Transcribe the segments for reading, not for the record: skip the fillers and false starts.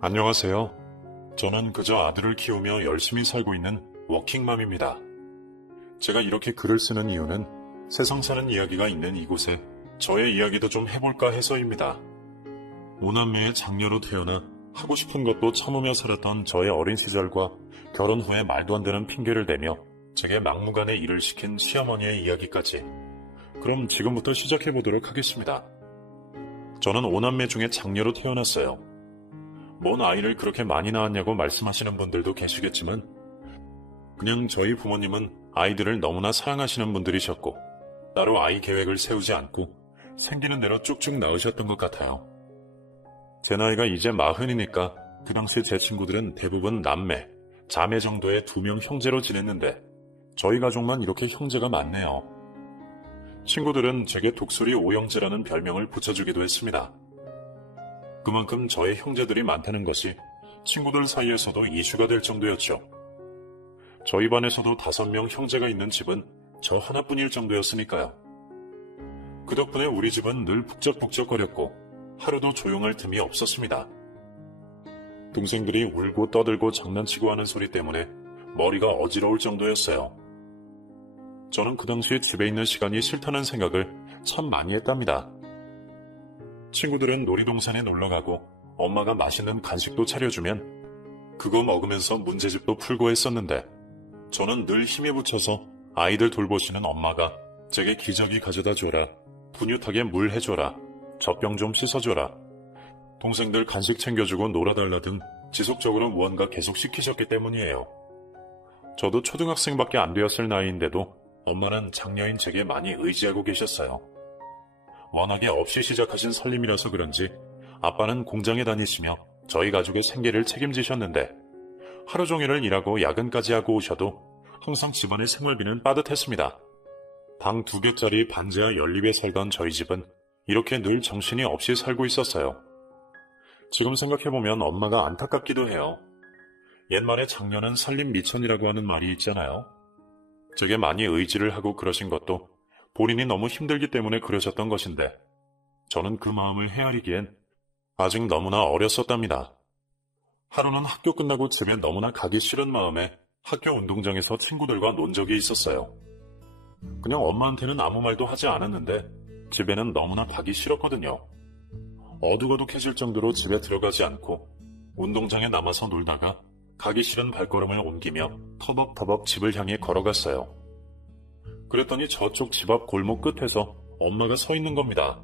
안녕하세요. 저는 그저 아들을 키우며 열심히 살고 있는 워킹맘입니다. 제가 이렇게 글을 쓰는 이유는 세상 사는 이야기가 있는 이곳에 저의 이야기도 좀 해볼까 해서입니다. 오남매의 장녀로 태어나 하고 싶은 것도 참으며 살았던 저의 어린 시절과 결혼 후에 말도 안 되는 핑계를 대며 제게 막무가내 일을 시킨 시어머니의 이야기까지. 그럼 지금부터 시작해보도록 하겠습니다. 저는 오남매 중에 장녀로 태어났어요. 뭔 아이를 그렇게 많이 낳았냐고 말씀하시는 분들도 계시겠지만 그냥 저희 부모님은 아이들을 너무나 사랑하시는 분들이셨고 따로 아이 계획을 세우지 않고 생기는 대로 쭉쭉 낳으셨던 것 같아요. 제 나이가 이제 40이니까 그 당시 제 친구들은 대부분 남매, 자매 정도의 2명 형제로 지냈는데 저희 가족만 이렇게 형제가 많네요. 친구들은 제게 독수리 오형제라는 별명을 붙여주기도 했습니다. 그만큼 저의 형제들이 많다는 것이 친구들 사이에서도 이슈가 될 정도였죠. 저희 반에서도 5명 형제가 있는 집은 저 하나뿐일 정도였으니까요. 그 덕분에 우리 집은 늘 북적북적거렸고 하루도 조용할 틈이 없었습니다. 동생들이 울고 떠들고 장난치고 하는 소리 때문에 머리가 어지러울 정도였어요. 저는 그 당시 집에 있는 시간이 싫다는 생각을 참 많이 했답니다. 친구들은 놀이동산에 놀러가고 엄마가 맛있는 간식도 차려주면 그거 먹으면서 문제집도 풀고 했었는데 저는 늘 힘에 부쳐서 아이들 돌보시는 엄마가 제게 기저귀 가져다 줘라, 분유탁에 물 해줘라, 젖병 좀 씻어줘라, 동생들 간식 챙겨주고 놀아달라 등 지속적으로 무언가 계속 시키셨기 때문이에요. 저도 초등학생밖에 안 되었을 나이인데도 엄마는 장녀인 제게 많이 의지하고 계셨어요. 워낙에 없이 시작하신 살림이라서 그런지 아빠는 공장에 다니시며 저희 가족의 생계를 책임지셨는데 하루 종일을 일하고 야근까지 하고 오셔도 항상 집안의 생활비는 빠듯했습니다. 방 2개짜리 반지하 연립에 살던 저희 집은 이렇게 늘 정신이 없이 살고 있었어요. 지금 생각해보면 엄마가 안타깝기도 해요. 옛말에 장녀는 살림 미천이라고 하는 말이 있잖아요. 제게 많이 의지를 하고 그러신 것도 본인이 너무 힘들기 때문에 그러셨던 것인데 저는 그 마음을 헤아리기엔 아직 너무나 어렸었답니다. 하루는 학교 끝나고 집에 너무나 가기 싫은 마음에 학교 운동장에서 친구들과 논 적이 있었어요. 그냥 엄마한테는 아무 말도 하지 않았는데 집에는 너무나 가기 싫었거든요. 어둑어둑해질 정도로 집에 들어가지 않고 운동장에 남아서 놀다가 가기 싫은 발걸음을 옮기며 터벅터벅 집을 향해 걸어갔어요. 그랬더니 저쪽 집 앞 골목 끝에서 엄마가 서 있는 겁니다.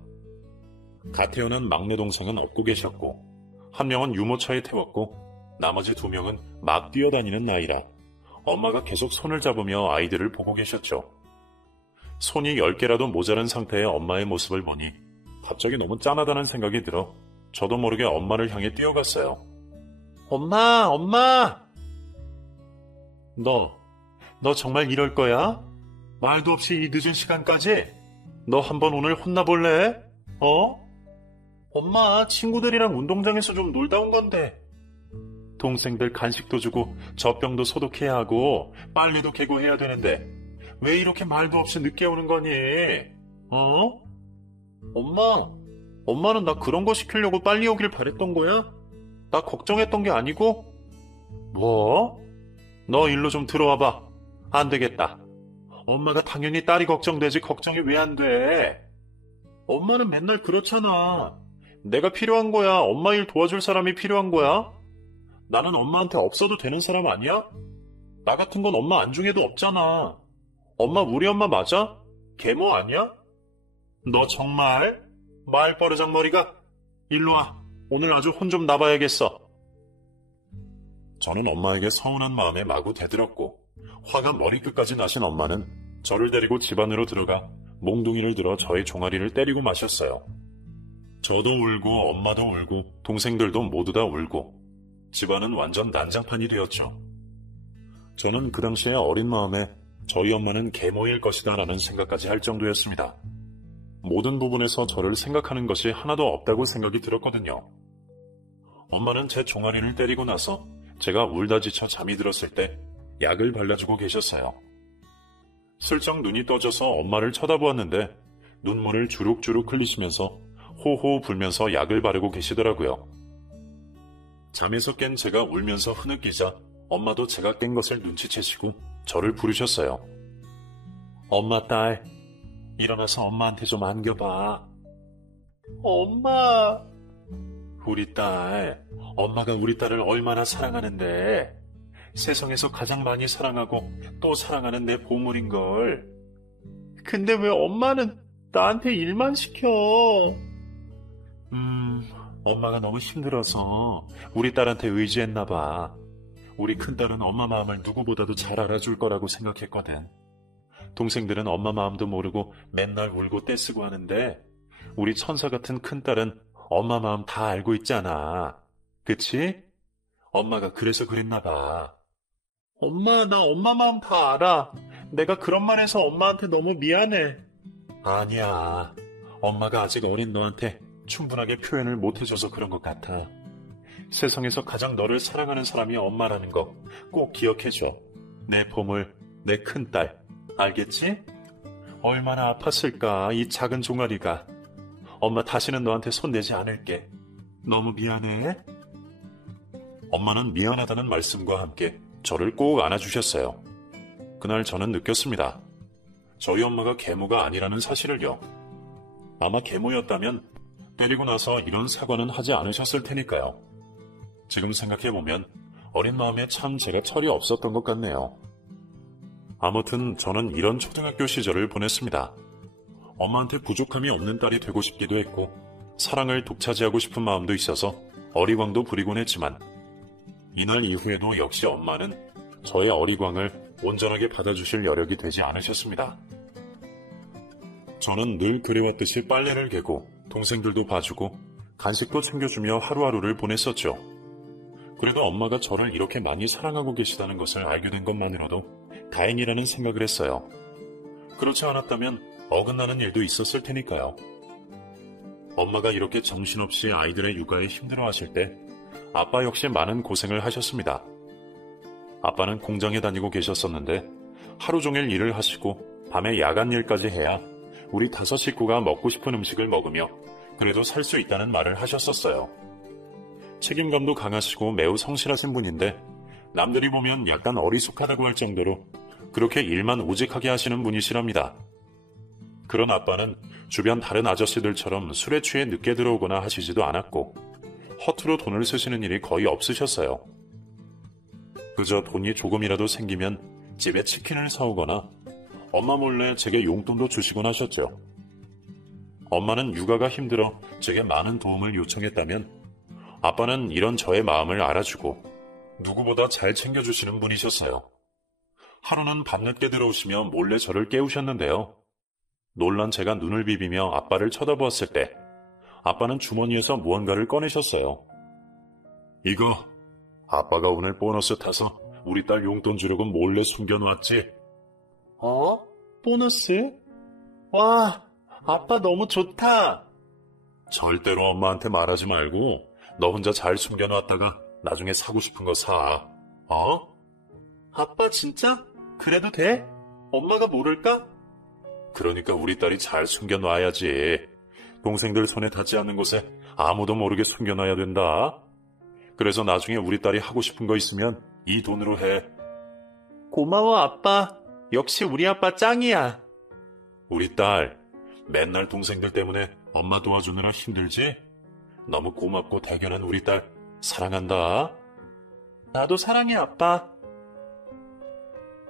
갓 태어난 막내 동생은 업고 계셨고 한 명은 유모차에 태웠고 나머지 2명은 막 뛰어다니는 나이라 엄마가 계속 손을 잡으며 아이들을 보고 계셨죠. 손이 10개라도 모자란 상태의 엄마의 모습을 보니 갑자기 너무 짠하다는 생각이 들어 저도 모르게 엄마를 향해 뛰어갔어요. 엄마, 엄마! 너 정말 이럴 거야? 말도 없이 이 늦은 시간까지? 너 한번 오늘 혼나볼래? 엄마, 친구들이랑 운동장에서 좀 놀다 온 건데. 동생들 간식도 주고 젖병도 소독해야 하고 빨래도 개고 해야 되는데 왜 이렇게 말도 없이 늦게 오는 거니? 엄마는 나 그런 거 시키려고 빨리 오길 바랬던 거야? 나 걱정했던 게 아니고? 뭐? 너 일로 좀 들어와봐. 안 되겠다. 엄마가 당연히 딸이 걱정되지 걱정이 왜 안 돼? 엄마는 맨날 그렇잖아. 내가 필요한 거야. 엄마 일 도와줄 사람이 필요한 거야. 나는 엄마한테 없어도 되는 사람 아니야? 나 같은 건 엄마 안중에도 없잖아. 엄마 우리 엄마 맞아? 계모 아니야? 너 정말? 말버르장머리가. 일로 와. 오늘 아주 혼 좀 나봐야겠어. 저는 엄마에게 서운한 마음에 마구 대들었고 화가 머리끝까지 나신 엄마는 저를 데리고 집 안으로 들어가 몽둥이를 들어 저의 종아리를 때리고 마셨어요. 저도 울고 엄마도 울고 동생들도 모두 다 울고 집안은 완전 난장판이 되었죠. 저는 그 당시에 어린 마음에 저희 엄마는 계모일 것이다 라는 생각까지 할 정도였습니다. 모든 부분에서 저를 생각하는 것이 하나도 없다고 생각이 들었거든요. 엄마는 제 종아리를 때리고 나서 제가 울다 지쳐 잠이 들었을 때 약을 발라주고 계셨어요. 슬쩍 눈이 떠져서 엄마를 쳐다보았는데 눈물을 주룩주룩 흘리시면서 호호 불면서 약을 바르고 계시더라고요. 잠에서 깬 제가 울면서 흐느끼자 엄마도 제가 깬 것을 눈치채시고 저를 부르셨어요. 엄마 딸, 일어나서 엄마한테 좀 안겨봐. 엄마. 우리 딸, 엄마가 우리 딸을 얼마나 사랑하는데. 세상에서 가장 많이 사랑하고 또 사랑하는 내 보물인걸. 근데 왜 엄마는 나한테 일만 시켜? 엄마가 너무 힘들어서 우리 딸한테 의지했나 봐. 우리 큰딸은 엄마 마음을 누구보다도 잘 알아줄 거라고 생각했거든. 동생들은 엄마 마음도 모르고 맨날 울고 떼쓰고 하는데 우리 천사 같은 큰딸은 엄마 마음 다 알고 있잖아. 그치? 엄마가 그래서 그랬나 봐. 엄마, 나 엄마 마음 다 알아. 내가 그런 말 해서 엄마한테 너무 미안해. 아니야. 엄마가 아직 어린 너한테 충분하게 표현을 못해줘서 그런 것 같아. 세상에서 가장 너를 사랑하는 사람이 엄마라는 거 꼭 기억해줘. 내 보물, 내 큰딸. 알겠지? 얼마나 아팠을까, 이 작은 종아리가. 엄마 다시는 너한테 손대지 않을게. 너무 미안해. 엄마는 미안하다는 말씀과 함께 저를 꼭 안아주셨어요. 그날 저는 느꼈습니다. 저희 엄마가 계모가 아니라는 사실을요. 아마 계모였다면 때리고 나서 이런 사과는 하지 않으셨을 테니까요. 지금 생각해보면 어린 마음에 참 제가 철이 없었던 것 같네요. 아무튼 저는 이런 초등학교 시절을 보냈습니다. 엄마한테 부족함이 없는 딸이 되고 싶기도 했고 사랑을 독차지하고 싶은 마음도 있어서 어리광도 부리곤 했지만 이날 이후에도 역시 엄마는 저의 어리광을 온전하게 받아주실 여력이 되지 않으셨습니다. 저는 늘 그래왔듯이 빨래를 개고 동생들도 봐주고 간식도 챙겨주며 하루하루를 보냈었죠. 그래도 엄마가 저를 이렇게 많이 사랑하고 계시다는 것을 알게 된 것만으로도 다행이라는 생각을 했어요. 그렇지 않았다면 어긋나는 일도 있었을 테니까요. 엄마가 이렇게 정신없이 아이들의 육아에 힘들어하실 때 아빠 역시 많은 고생을 하셨습니다. 아빠는 공장에 다니고 계셨었는데 하루 종일 일을 하시고 밤에 야간 일까지 해야 우리 5 식구가 먹고 싶은 음식을 먹으며 그래도 살 수 있다는 말을 하셨었어요. 책임감도 강하시고 매우 성실하신 분인데 남들이 보면 약간 어리숙하다고 할 정도로 그렇게 일만 오직하게 하시는 분이시랍니다. 그런 아빠는 주변 다른 아저씨들처럼 술에 취해 늦게 들어오거나 하시지도 않았고 허투루 돈을 쓰시는 일이 거의 없으셨어요. 그저 돈이 조금이라도 생기면 집에 치킨을 사오거나 엄마 몰래 제게 용돈도 주시곤 하셨죠. 엄마는 육아가 힘들어 제게 많은 도움을 요청했다면 아빠는 이런 저의 마음을 알아주고 누구보다 잘 챙겨주시는 분이셨어요. 하루는 밤늦게 들어오시며 몰래 저를 깨우셨는데요. 놀란 제가 눈을 비비며 아빠를 쳐다보았을 때 아빠는 주머니에서 무언가를 꺼내셨어요. 이거 아빠가 오늘 보너스 타서 우리 딸 용돈 주려고 몰래 숨겨놓았지. 어? 보너스? 와, 아빠 너무 좋다. 절대로 엄마한테 말하지 말고 너 혼자 잘 숨겨놨다가 나중에 사고 싶은 거 사. 어? 아빠 진짜? 그래도 돼? 엄마가 모를까? 그러니까 우리 딸이 잘 숨겨놔야지. 동생들 손에 닿지 않는 곳에 아무도 모르게 숨겨놔야 된다. 그래서 나중에 우리 딸이 하고 싶은 거 있으면 이 돈으로 해. 고마워 아빠. 역시 우리 아빠 짱이야. 우리 딸, 맨날 동생들 때문에 엄마 도와주느라 힘들지? 너무 고맙고 대견한 우리 딸 사랑한다. 나도 사랑해 아빠.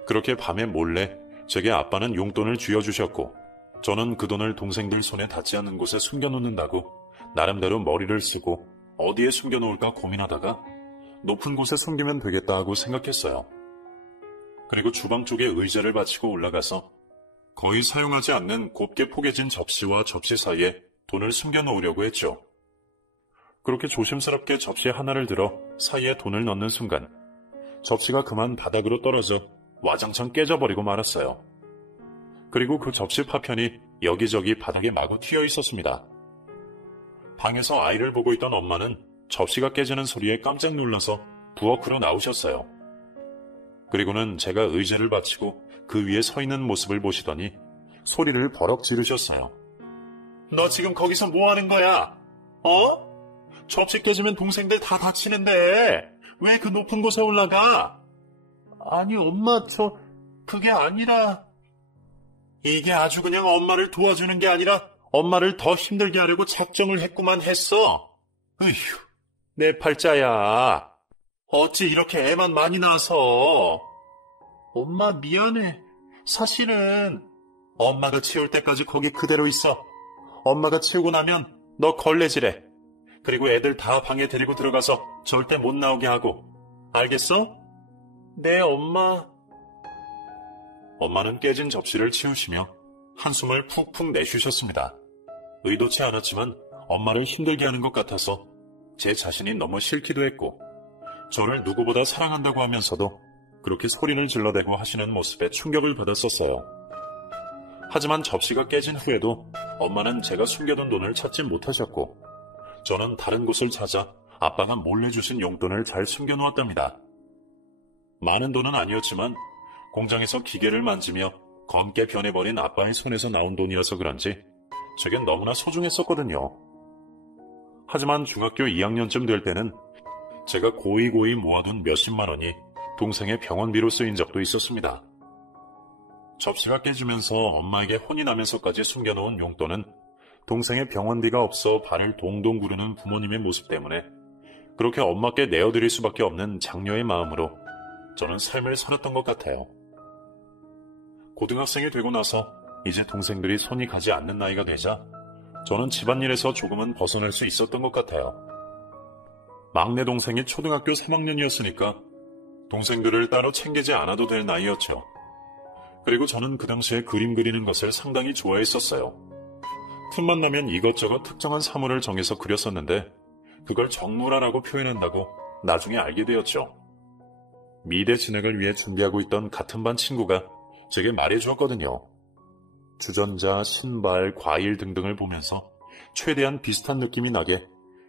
그렇게 밤에 몰래 제게 아빠는 용돈을 쥐어주셨고 저는 그 돈을 동생들 손에 닿지 않는 곳에 숨겨놓는다고 나름대로 머리를 쓰고 어디에 숨겨놓을까 고민하다가 높은 곳에 숨기면 되겠다 하고 생각했어요. 그리고 주방 쪽에 의자를 받치고 올라가서 거의 사용하지 않는 곱게 포개진 접시와 접시 사이에 돈을 숨겨놓으려고 했죠. 그렇게 조심스럽게 접시 하나를 들어 사이에 돈을 넣는 순간 접시가 그만 바닥으로 떨어져 와장창 깨져버리고 말았어요. 그리고 그 접시 파편이 여기저기 바닥에 마구 튀어 있었습니다. 방에서 아이를 보고 있던 엄마는 접시가 깨지는 소리에 깜짝 놀라서 부엌으로 나오셨어요. 그리고는 제가 의자를 받치고 그 위에 서 있는 모습을 보시더니 소리를 버럭 지르셨어요. 너 지금 거기서 뭐 하는 거야? 어? 접시 깨지면 동생들 다 다치는데 왜 그 높은 곳에 올라가? 아니, 엄마, 그게 아니라... 이게 아주 그냥 엄마를 도와주는 게 아니라 엄마를 더 힘들게 하려고 작정을 했구만 했어. 으휴, 내 팔자야. 어찌 이렇게 애만 많이 낳아서. 엄마 미안해. 사실은 엄마가 치울 때까지 거기 그대로 있어. 엄마가 치우고 나면 너 걸레질해. 그리고 애들 다 방에 데리고 들어가서 절대 못 나오게 하고. 알겠어? 네, 엄마. 엄마는 깨진 접시를 치우시며 한숨을 푹푹 내쉬셨습니다. 의도치 않았지만 엄마를 힘들게 하는 것 같아서 제 자신이 너무 싫기도 했고, 저를 누구보다 사랑한다고 하면서도 그렇게 소리를 질러대고 하시는 모습에 충격을 받았었어요. 하지만 접시가 깨진 후에도 엄마는 제가 숨겨둔 돈을 찾지 못하셨고, 저는 다른 곳을 찾아 아빠가 몰래 주신 용돈을 잘 숨겨놓았답니다. 많은 돈은 아니었지만 공장에서 기계를 만지며 검게 변해버린 아빠의 손에서 나온 돈이라서 그런지 제겐 너무나 소중했었거든요. 하지만 중학교 2학년쯤 될 때는 제가 고이고이 모아둔 몇십만 원이 동생의 병원비로 쓰인 적도 있었습니다. 접시가 깨지면서 엄마에게 혼이 나면서까지 숨겨놓은 용돈은 동생의 병원비가 없어 발을 동동 구르는 부모님의 모습 때문에 그렇게 엄마께 내어드릴 수밖에 없는 장녀의 마음으로 저는 삶을 살았던 것 같아요. 고등학생이 되고 나서 이제 동생들이 손이 가지 않는 나이가 되자 저는 집안일에서 조금은 벗어날 수 있었던 것 같아요. 막내 동생이 초등학교 3학년이었으니까 동생들을 따로 챙기지 않아도 될 나이였죠. 그리고 저는 그 당시에 그림 그리는 것을 상당히 좋아했었어요. 틈만 나면 이것저것 특정한 사물을 정해서 그렸었는데 그걸 정물화라고 표현한다고 나중에 알게 되었죠. 미대 진학을 위해 준비하고 있던 같은 반 친구가 제게 말해주었거든요. 주전자, 신발, 과일 등등을 보면서 최대한 비슷한 느낌이 나게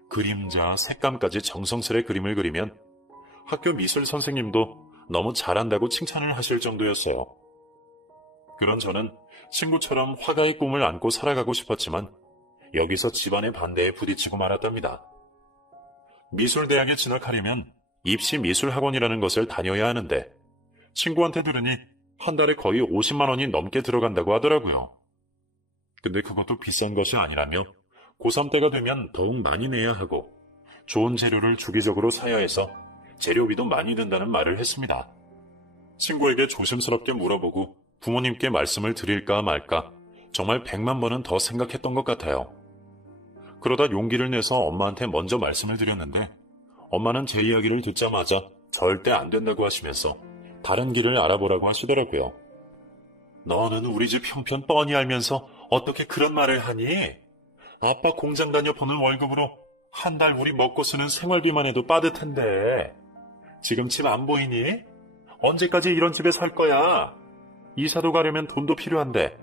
그림자, 색감까지 정성스레 그림을 그리면 학교 미술 선생님도 너무 잘한다고 칭찬을 하실 정도였어요. 그런 저는 친구처럼 화가의 꿈을 안고 살아가고 싶었지만 여기서 집안의 반대에 부딪히고 말았답니다. 미술대학에 진학하려면 입시미술학원이라는 것을 다녀야 하는데 친구한테 들으니 한 달에 거의 50만 원이 넘게 들어간다고 하더라고요. 근데 그것도 비싼 것이 아니라며 고3 때가 되면 더욱 많이 내야 하고 좋은 재료를 주기적으로 사야 해서 재료비도 많이 든다는 말을 했습니다. 친구에게 조심스럽게 물어보고 부모님께 말씀을 드릴까 말까 정말 100만 번은 더 생각했던 것 같아요. 그러다 용기를 내서 엄마한테 먼저 말씀을 드렸는데 엄마는 제 이야기를 듣자마자 절대 안 된다고 하시면서 다른 길을 알아보라고 하시더라고요. 너는 우리 집 형편 뻔히 알면서 어떻게 그런 말을 하니? 아빠 공장 다녀 버는 월급으로 한 달 우리 먹고 쓰는 생활비만 해도 빠듯한데 지금 집 안 보이니? 언제까지 이런 집에 살 거야? 이사도 가려면 돈도 필요한데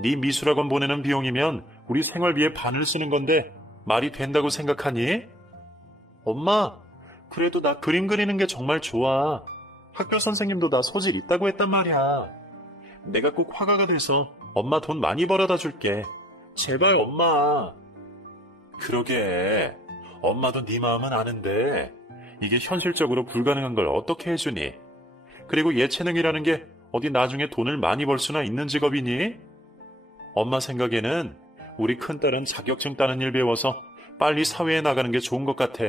네 미술학원 보내는 비용이면 우리 생활비의 반을 쓰는 건데 말이 된다고 생각하니? 엄마, 그래도 나 그림 그리는 게 정말 좋아. 학교 선생님도 나 소질 있다고 했단 말이야. 내가 꼭 화가가 돼서 엄마 돈 많이 벌어다 줄게. 제발 엄마. 그러게, 엄마도 네 마음은 아는데 이게 현실적으로 불가능한 걸 어떻게 해주니? 그리고 예체능이라는 게 어디 나중에 돈을 많이 벌 수나 있는 직업이니? 엄마 생각에는 우리 큰딸은 자격증 따는 일 배워서 빨리 사회에 나가는 게 좋은 것 같아.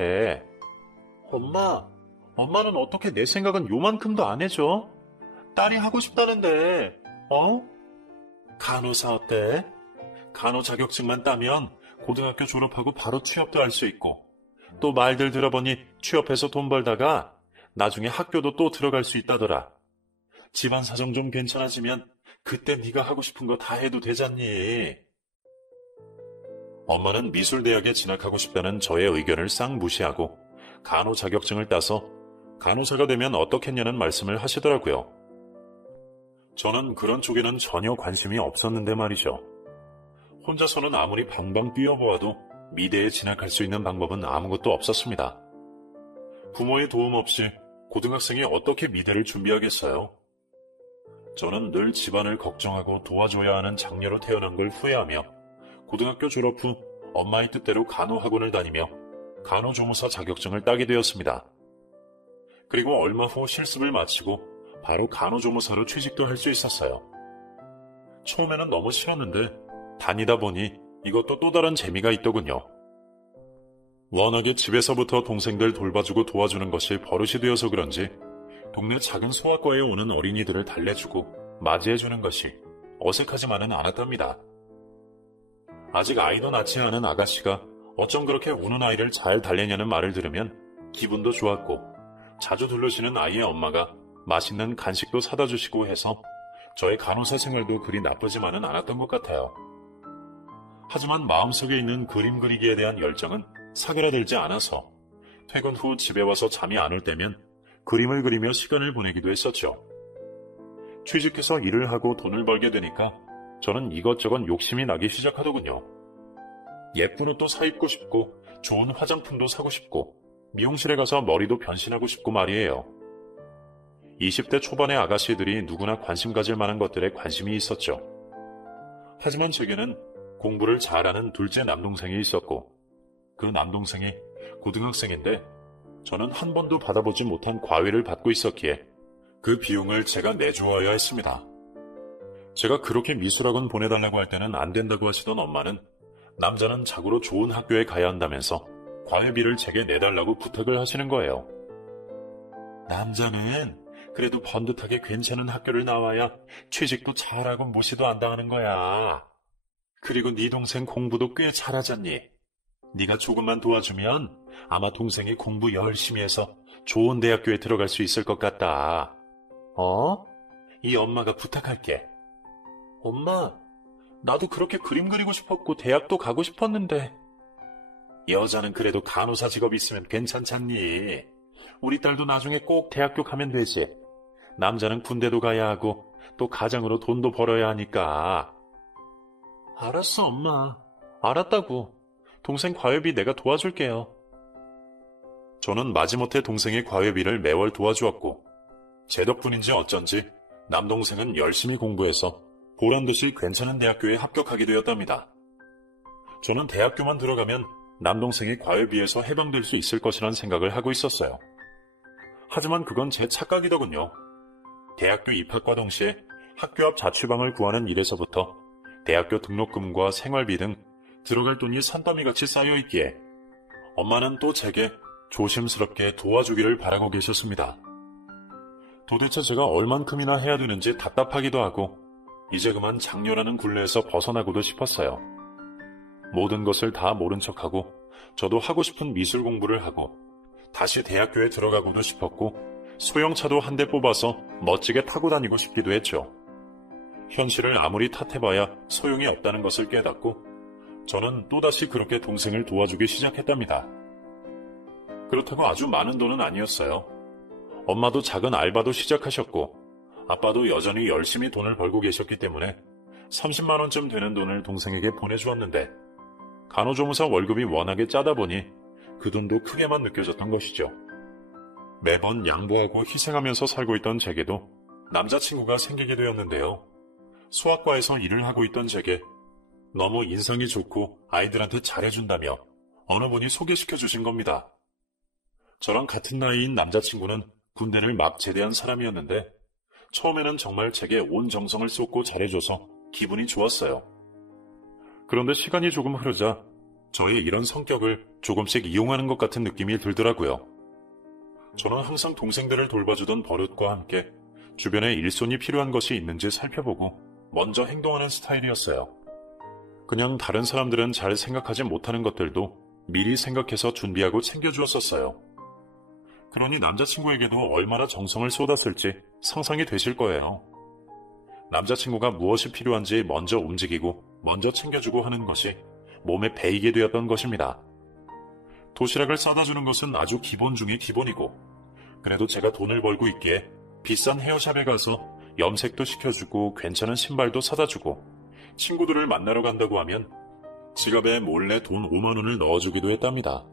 엄마는 어떻게 내 생각은 요만큼도 안 해줘? 딸이 하고 싶다는데, 간호사 어때? 간호 자격증만 따면 고등학교 졸업하고 바로 취업도 할 수 있고, 또 말들 들어보니 취업해서 돈 벌다가 나중에 학교도 또 들어갈 수 있다더라. 집안 사정 좀 괜찮아지면 그때 네가 하고 싶은 거 다 해도 되잖니. 엄마는 미술대학에 진학하고 싶다는 저의 의견을 싹 무시하고 간호 자격증을 따서 간호사가 되면 어떻겠냐는 말씀을 하시더라고요. 저는 그런 쪽에는 전혀 관심이 없었는데 말이죠. 혼자서는 아무리 방방 뛰어보아도 미대에 진학할 수 있는 방법은 아무것도 없었습니다. 부모의 도움 없이 고등학생이 어떻게 미대를 준비하겠어요? 저는 늘 집안을 걱정하고 도와줘야 하는 장녀로 태어난 걸 후회하며 고등학교 졸업 후 엄마의 뜻대로 간호학원을 다니며 간호조무사 자격증을 따게 되었습니다. 그리고 얼마 후 실습을 마치고 바로 간호조무사로 취직도 할 수 있었어요. 처음에는 너무 싫었는데 다니다 보니 이것도 또 다른 재미가 있더군요. 워낙에 집에서부터 동생들 돌봐주고 도와주는 것이 버릇이 되어서 그런지 동네 작은 소아과에 오는 어린이들을 달래주고 맞이해주는 것이 어색하지만은 않았답니다. 아직 아이도 낳지 않은 아가씨가 어쩜 그렇게 우는 아이를 잘 달래냐는 말을 들으면 기분도 좋았고, 자주 들르시는 아이의 엄마가 맛있는 간식도 사다 주시고 해서 저의 간호사 생활도 그리 나쁘지만은 않았던 것 같아요. 하지만 마음속에 있는 그림 그리기에 대한 열정은 사그라들지 않아서 퇴근 후 집에 와서 잠이 안 올 때면 그림을 그리며 시간을 보내기도 했었죠. 취직해서 일을 하고 돈을 벌게 되니까 저는 이것저것 욕심이 나기 시작하더군요. 예쁜 옷도 사입고 싶고 좋은 화장품도 사고 싶고 미용실에 가서 머리도 변신하고 싶고 말이에요. 20대 초반의 아가씨들이 누구나 관심 가질 만한 것들에 관심이 있었죠. 하지만 제게는 공부를 잘하는 둘째 남동생이 있었고, 그 남동생이 고등학생인데 저는 한 번도 받아보지 못한 과외를 받고 있었기에 그 비용을 제가 내주어야 했습니다. 제가 그렇게 미술학원 보내달라고 할 때는 안 된다고 하시던 엄마는 남자는 자고로 좋은 학교에 가야 한다면서 과외비를 제게 내달라고 부탁을 하시는 거예요. 남자는 그래도 번듯하게 괜찮은 학교를 나와야 취직도 잘하고 무시도 안 당하는 거야. 그리고 네 동생 공부도 꽤 잘하잖니. 네가 조금만 도와주면 아마 동생이 공부 열심히 해서 좋은 대학교에 들어갈 수 있을 것 같다. 이 엄마가 부탁할게. 엄마, 나도 그렇게 그림 그리고 싶었고 대학도 가고 싶었는데. 여자는 그래도 간호사 직업이 있으면 괜찮잖니. 우리 딸도 나중에 꼭 대학교 가면 되지. 남자는 군대도 가야 하고 또 가장으로 돈도 벌어야 하니까. 알았어, 엄마. 알았다고. 동생 과외비 내가 도와줄게요. 저는 마지못해 동생의 과외비를 매월 도와주었고, 제 덕분인지 어쩐지 남동생은 열심히 공부해서 보란듯이 괜찮은 대학교에 합격하게 되었답니다. 저는 대학교만 들어가면 남동생이 과외비에서 해방될 수 있을 것이란 생각을 하고 있었어요. 하지만 그건 제 착각이더군요. 대학교 입학과 동시에 학교 앞 자취방을 구하는 일에서부터 대학교 등록금과 생활비 등 들어갈 돈이 산더미같이 쌓여있기에 엄마는 또 제게 조심스럽게 도와주기를 바라고 계셨습니다. 도대체 제가 얼만큼이나 해야 되는지 답답하기도 하고 이제 그만 장녀라는 굴레에서 벗어나고도 싶었어요. 모든 것을 다 모른 척하고 저도 하고 싶은 미술 공부를 하고 다시 대학교에 들어가고도 싶었고 소형차도 한 대 뽑아서 멋지게 타고 다니고 싶기도 했죠. 현실을 아무리 탓해봐야 소용이 없다는 것을 깨닫고 저는 또다시 그렇게 동생을 도와주기 시작했답니다. 그렇다고 아주 많은 돈은 아니었어요. 엄마도 작은 알바도 시작하셨고 아빠도 여전히 열심히 돈을 벌고 계셨기 때문에 30만 원쯤 되는 돈을 동생에게 보내주었는데 간호조무사 월급이 워낙에 짜다 보니 그 돈도 크게만 느껴졌던 것이죠. 매번 양보하고 희생하면서 살고 있던 제게도 남자친구가 생기게 되었는데요. 소아과에서 일을 하고 있던 제게 너무 인상이 좋고 아이들한테 잘해준다며 어느 분이 소개시켜 주신 겁니다. 저랑 같은 나이인 남자친구는 군대를 막 제대한 사람이었는데 처음에는 정말 제게 온 정성을 쏟고 잘해줘서 기분이 좋았어요. 그런데 시간이 조금 흐르자 저의 이런 성격을 조금씩 이용하는 것 같은 느낌이 들더라고요. 저는 항상 동생들을 돌봐주던 버릇과 함께 주변에 일손이 필요한 것이 있는지 살펴보고 먼저 행동하는 스타일이었어요. 그냥 다른 사람들은 잘 생각하지 못하는 것들도 미리 생각해서 준비하고 챙겨주었었어요. 그러니 남자친구에게도 얼마나 정성을 쏟았을지 상상이 되실 거예요. 남자친구가 무엇이 필요한지 먼저 움직이고 먼저 챙겨주고 하는 것이 몸에 배이게 되었던 것입니다. 도시락을 싸다 주는 것은 아주 기본 중의 기본이고 그래도 제가 돈을 벌고 있기에 비싼 헤어샵에 가서 염색도 시켜주고 괜찮은 신발도 사다 주고 친구들을 만나러 간다고 하면 지갑에 몰래 돈 5만 원을 넣어주기도 했답니다.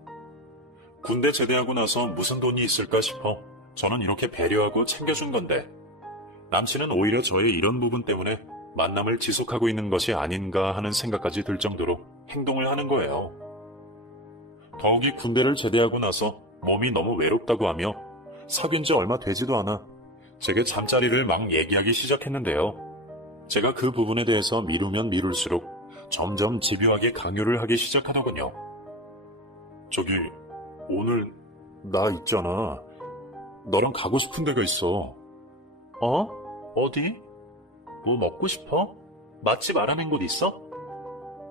군대 제대하고 나서 무슨 돈이 있을까 싶어 저는 이렇게 배려하고 챙겨준 건데 남친은 오히려 저의 이런 부분 때문에 만남을 지속하고 있는 것이 아닌가 하는 생각까지 들 정도로 행동을 하는 거예요. 더욱이 군대를 제대하고 나서 몸이 너무 외롭다고 하며 사귄 지 얼마 되지도 않아 제게 잠자리를 막 얘기하기 시작했는데요. 제가 그 부분에 대해서 미루면 미룰수록 점점 집요하게 강요를 하기 시작하더군요. 저기, 오늘 나 있잖아. 너랑 가고 싶은 데가 있어. 어? 어디? 뭐 먹고 싶어? 맛집 알아낸 곳 있어?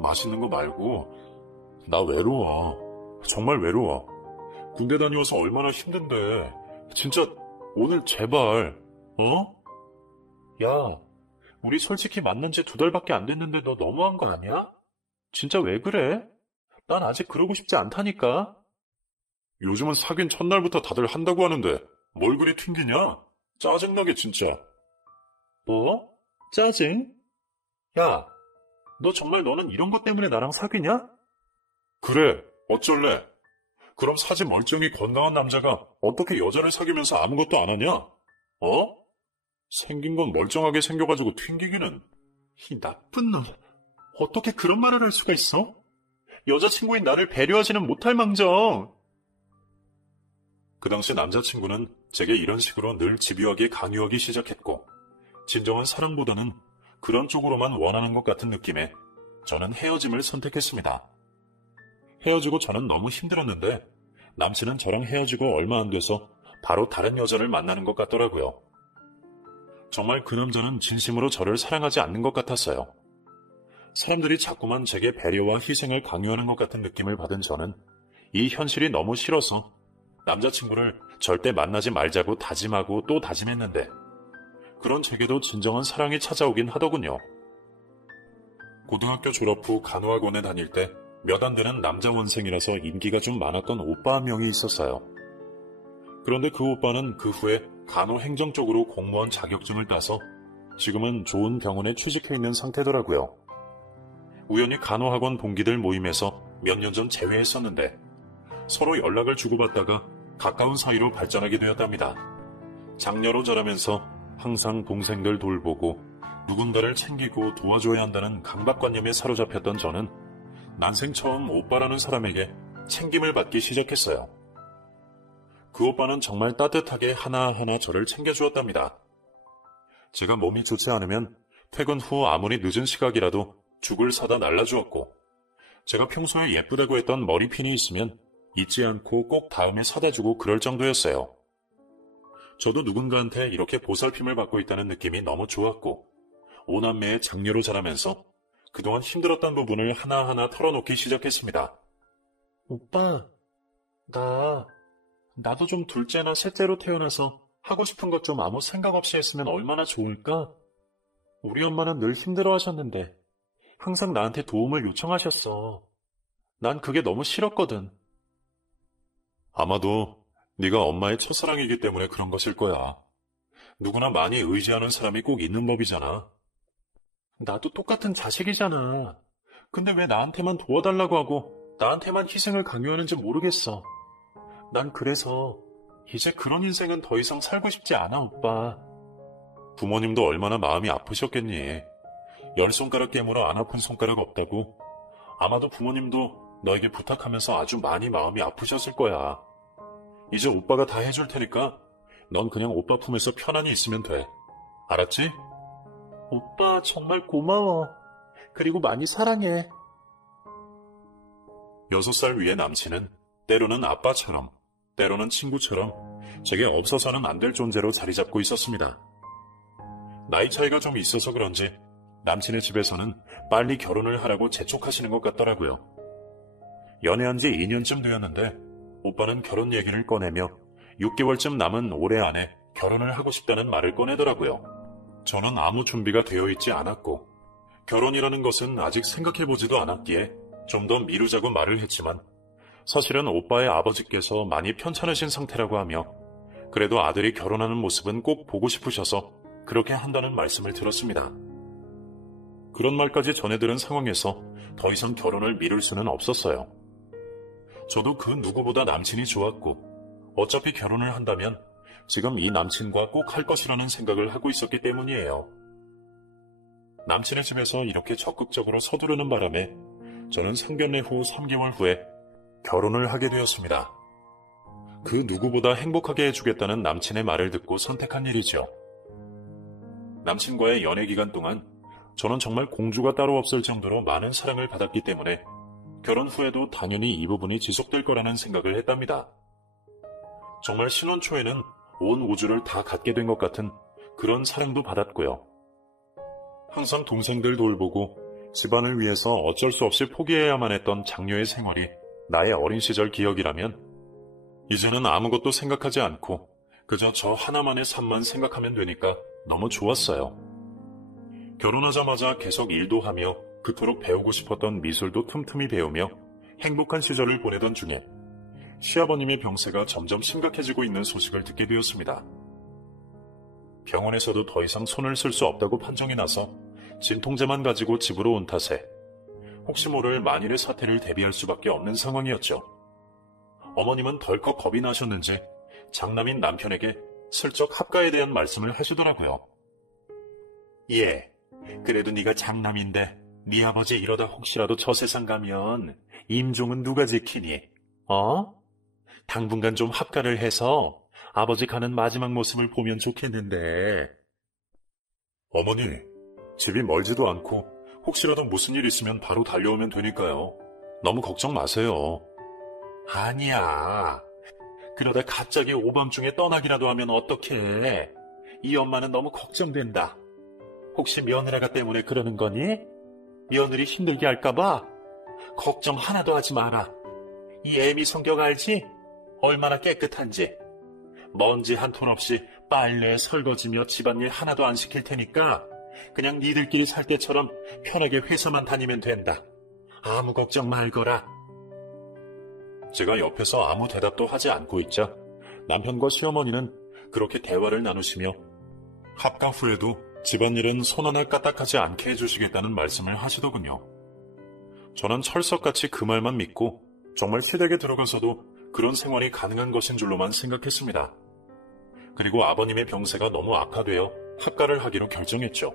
맛있는 거 말고 나 외로워. 정말 외로워. 군대 다녀와서 얼마나 힘든데. 진짜 오늘 제발. 어? 야, 우리 솔직히 만난 지 2달밖에 안 됐는데 너 너무한 거 아니야? 진짜 왜 그래? 난 아직 그러고 싶지 않다니까. 요즘은 사귄 첫날부터 다들 한다고 하는데 뭘 그리 튕기냐? 짜증나게 진짜. 뭐? 짜증? 야, 너 정말 너는 이런 것 때문에 나랑 사귀냐? 그래, 어쩔래? 그럼 사지 멀쩡히 건강한 남자가 어떻게 여자를 사귀면서 아무것도 안 하냐? 어? 생긴 건 멀쩡하게 생겨가지고 튕기기는. 이 나쁜 놈, 어떻게 그런 말을 할 수가 있어? 여자친구인 나를 배려하지는 못할 망정. 그 당시 남자친구는 제게 이런 식으로 늘 집요하게 강요하기 시작했고, 진정한 사랑보다는 그런 쪽으로만 원하는 것 같은 느낌에 저는 헤어짐을 선택했습니다. 헤어지고 저는 너무 힘들었는데 남친은 저랑 헤어지고 얼마 안 돼서 바로 다른 여자를 만나는 것 같더라고요. 정말 그 남자는 진심으로 저를 사랑하지 않는 것 같았어요. 사람들이 자꾸만 제게 배려와 희생을 강요하는 것 같은 느낌을 받은 저는 이 현실이 너무 싫어서 남자친구를 절대 만나지 말자고 다짐하고 또 다짐했는데 그런 제게도 진정한 사랑이 찾아오긴 하더군요. 고등학교 졸업 후 간호학원에 다닐 때 몇 안 되는 남자 원생이라서 인기가 좀 많았던 오빠 한 명이 있었어요. 그런데 그 오빠는 그 후에 간호행정 쪽으로 공무원 자격증을 따서 지금은 좋은 병원에 취직해 있는 상태더라고요. 우연히 간호학원 동기들 모임에서 몇 년 전 재회했었는데 서로 연락을 주고받다가 가까운 사이로 발전하게 되었답니다. 장녀로 자라면서 항상 동생들 돌보고 누군가를 챙기고 도와줘야 한다는 강박관념에 사로잡혔던 저는 난생 처음 오빠라는 사람에게 챙김을 받기 시작했어요. 그 오빠는 정말 따뜻하게 하나하나 저를 챙겨주었답니다. 제가 몸이 좋지 않으면 퇴근 후 아무리 늦은 시각이라도 죽을 사다 날라주었고, 제가 평소에 예쁘다고 했던 머리핀이 있으면 잊지 않고 꼭 다음에 사다 주고 그럴 정도였어요. 저도 누군가한테 이렇게 보살핌을 받고 있다는 느낌이 너무 좋았고, 오남매의 장녀로 자라면서 그동안 힘들었던 부분을 하나하나 털어놓기 시작했습니다. 오빠, 나도 좀 둘째나 셋째로 태어나서 하고 싶은 것 좀 아무 생각 없이 했으면 얼마나 좋을까? 우리 엄마는 늘 힘들어하셨는데 항상 나한테 도움을 요청하셨어. 난 그게 너무 싫었거든. 아마도 네가 엄마의 첫사랑이기 때문에 그런 것일 거야. 누구나 많이 의지하는 사람이 꼭 있는 법이잖아. 나도 똑같은 자식이잖아. 근데 왜 나한테만 도와달라고 하고 나한테만 희생을 강요하는지 모르겠어. 난 그래서 이제 그런 인생은 더 이상 살고 싶지 않아, 오빠. 부모님도 얼마나 마음이 아프셨겠니. 10손가락 깨물어 안 아픈 손가락 없다고. 아마도 부모님도 너에게 부탁하면서 아주 많이 마음이 아프셨을 거야. 이제 오빠가 다 해줄 테니까 넌 그냥 오빠 품에서 편안히 있으면 돼. 알았지? 오빠 정말 고마워. 그리고 많이 사랑해. 6살 위의 남친은 때로는 아빠처럼, 때로는 친구처럼 제게 없어서는 안 될 존재로 자리 잡고 있었습니다. 나이 차이가 좀 있어서 그런지 남친의 집에서는 빨리 결혼을 하라고 재촉하시는 것 같더라고요. 연애한 지 2년쯤 되었는데 오빠는 결혼 얘기를 꺼내며 6개월쯤 남은 올해 안에 결혼을 하고 싶다는 말을 꺼내더라고요. 저는 아무 준비가 되어 있지 않았고 결혼이라는 것은 아직 생각해보지도 않았기에 좀 더 미루자고 말을 했지만 사실은 오빠의 아버지께서 많이 편찮으신 상태라고 하며 그래도 아들이 결혼하는 모습은 꼭 보고 싶으셔서 그렇게 한다는 말씀을 들었습니다. 그런 말까지 전해들은 상황에서 더 이상 결혼을 미룰 수는 없었어요. 저도 그 누구보다 남친이 좋았고 어차피 결혼을 한다면 지금 이 남친과 꼭 할 것이라는 생각을 하고 있었기 때문이에요. 남친의 집에서 이렇게 적극적으로 서두르는 바람에 저는 상견례 후 3개월 후에 결혼을 하게 되었습니다. 그 누구보다 행복하게 해주겠다는 남친의 말을 듣고 선택한 일이죠. 남친과의 연애 기간 동안 저는 정말 공주가 따로 없을 정도로 많은 사랑을 받았기 때문에 결혼 후에도 당연히 이 부분이 지속될 거라는 생각을 했답니다. 정말 신혼 초에는 온 우주를 다 갖게 된 것 같은 그런 사랑도 받았고요. 항상 동생들 돌보고 집안을 위해서 어쩔 수 없이 포기해야만 했던 장녀의 생활이 나의 어린 시절 기억이라면 이제는 아무것도 생각하지 않고 그저 저 하나만의 삶만 생각하면 되니까 너무 좋았어요. 결혼하자마자 계속 일도 하며 그토록 배우고 싶었던 미술도 틈틈이 배우며 행복한 시절을 보내던 중에 시아버님의 병세가 점점 심각해지고 있는 소식을 듣게 되었습니다. 병원에서도 더 이상 손을 쓸 수 없다고 판정이 나서 진통제만 가지고 집으로 온 탓에 혹시 모를 만일의 사태를 대비할 수밖에 없는 상황이었죠. 어머님은 덜컥 겁이 나셨는지 장남인 남편에게 슬쩍 합가에 대한 말씀을 하시더라고요. 예, 그래도 네가 장남인데 네 아버지 이러다 혹시라도 저 세상 가면 임종은 누가 지키니? 당분간 좀 합가를 해서 아버지 가는 마지막 모습을 보면 좋겠는데. 어머니, 집이 멀지도 않고 혹시라도 무슨 일 있으면 바로 달려오면 되니까요. 너무 걱정 마세요. 아니야. 그러다 갑자기 오밤중에 떠나기라도 하면 어떡해. 이 엄마는 너무 걱정된다. 혹시 며느라가 때문에 그러는 거니? 며느리 힘들게 할까봐? 걱정 하나도 하지 마라. 이 애미 성격 알지? 얼마나 깨끗한지. 먼지 한 톨 없이 빨래, 설거지며 집안일 하나도 안 시킬 테니까 그냥 니들끼리 살 때처럼 편하게 회사만 다니면 된다. 아무 걱정 말거라. 제가 옆에서 아무 대답도 하지 않고 있자 남편과 시어머니는 그렇게 대화를 나누시며 합가 후에도 집안일은 손 하나 까딱하지 않게 해주시겠다는 말씀을 하시더군요. 저는 철석같이 그 말만 믿고 정말 시댁에 들어가서도 그런 생활이 가능한 것인 줄로만 생각했습니다. 그리고 아버님의 병세가 너무 악화되어 합가를 하기로 결정했죠.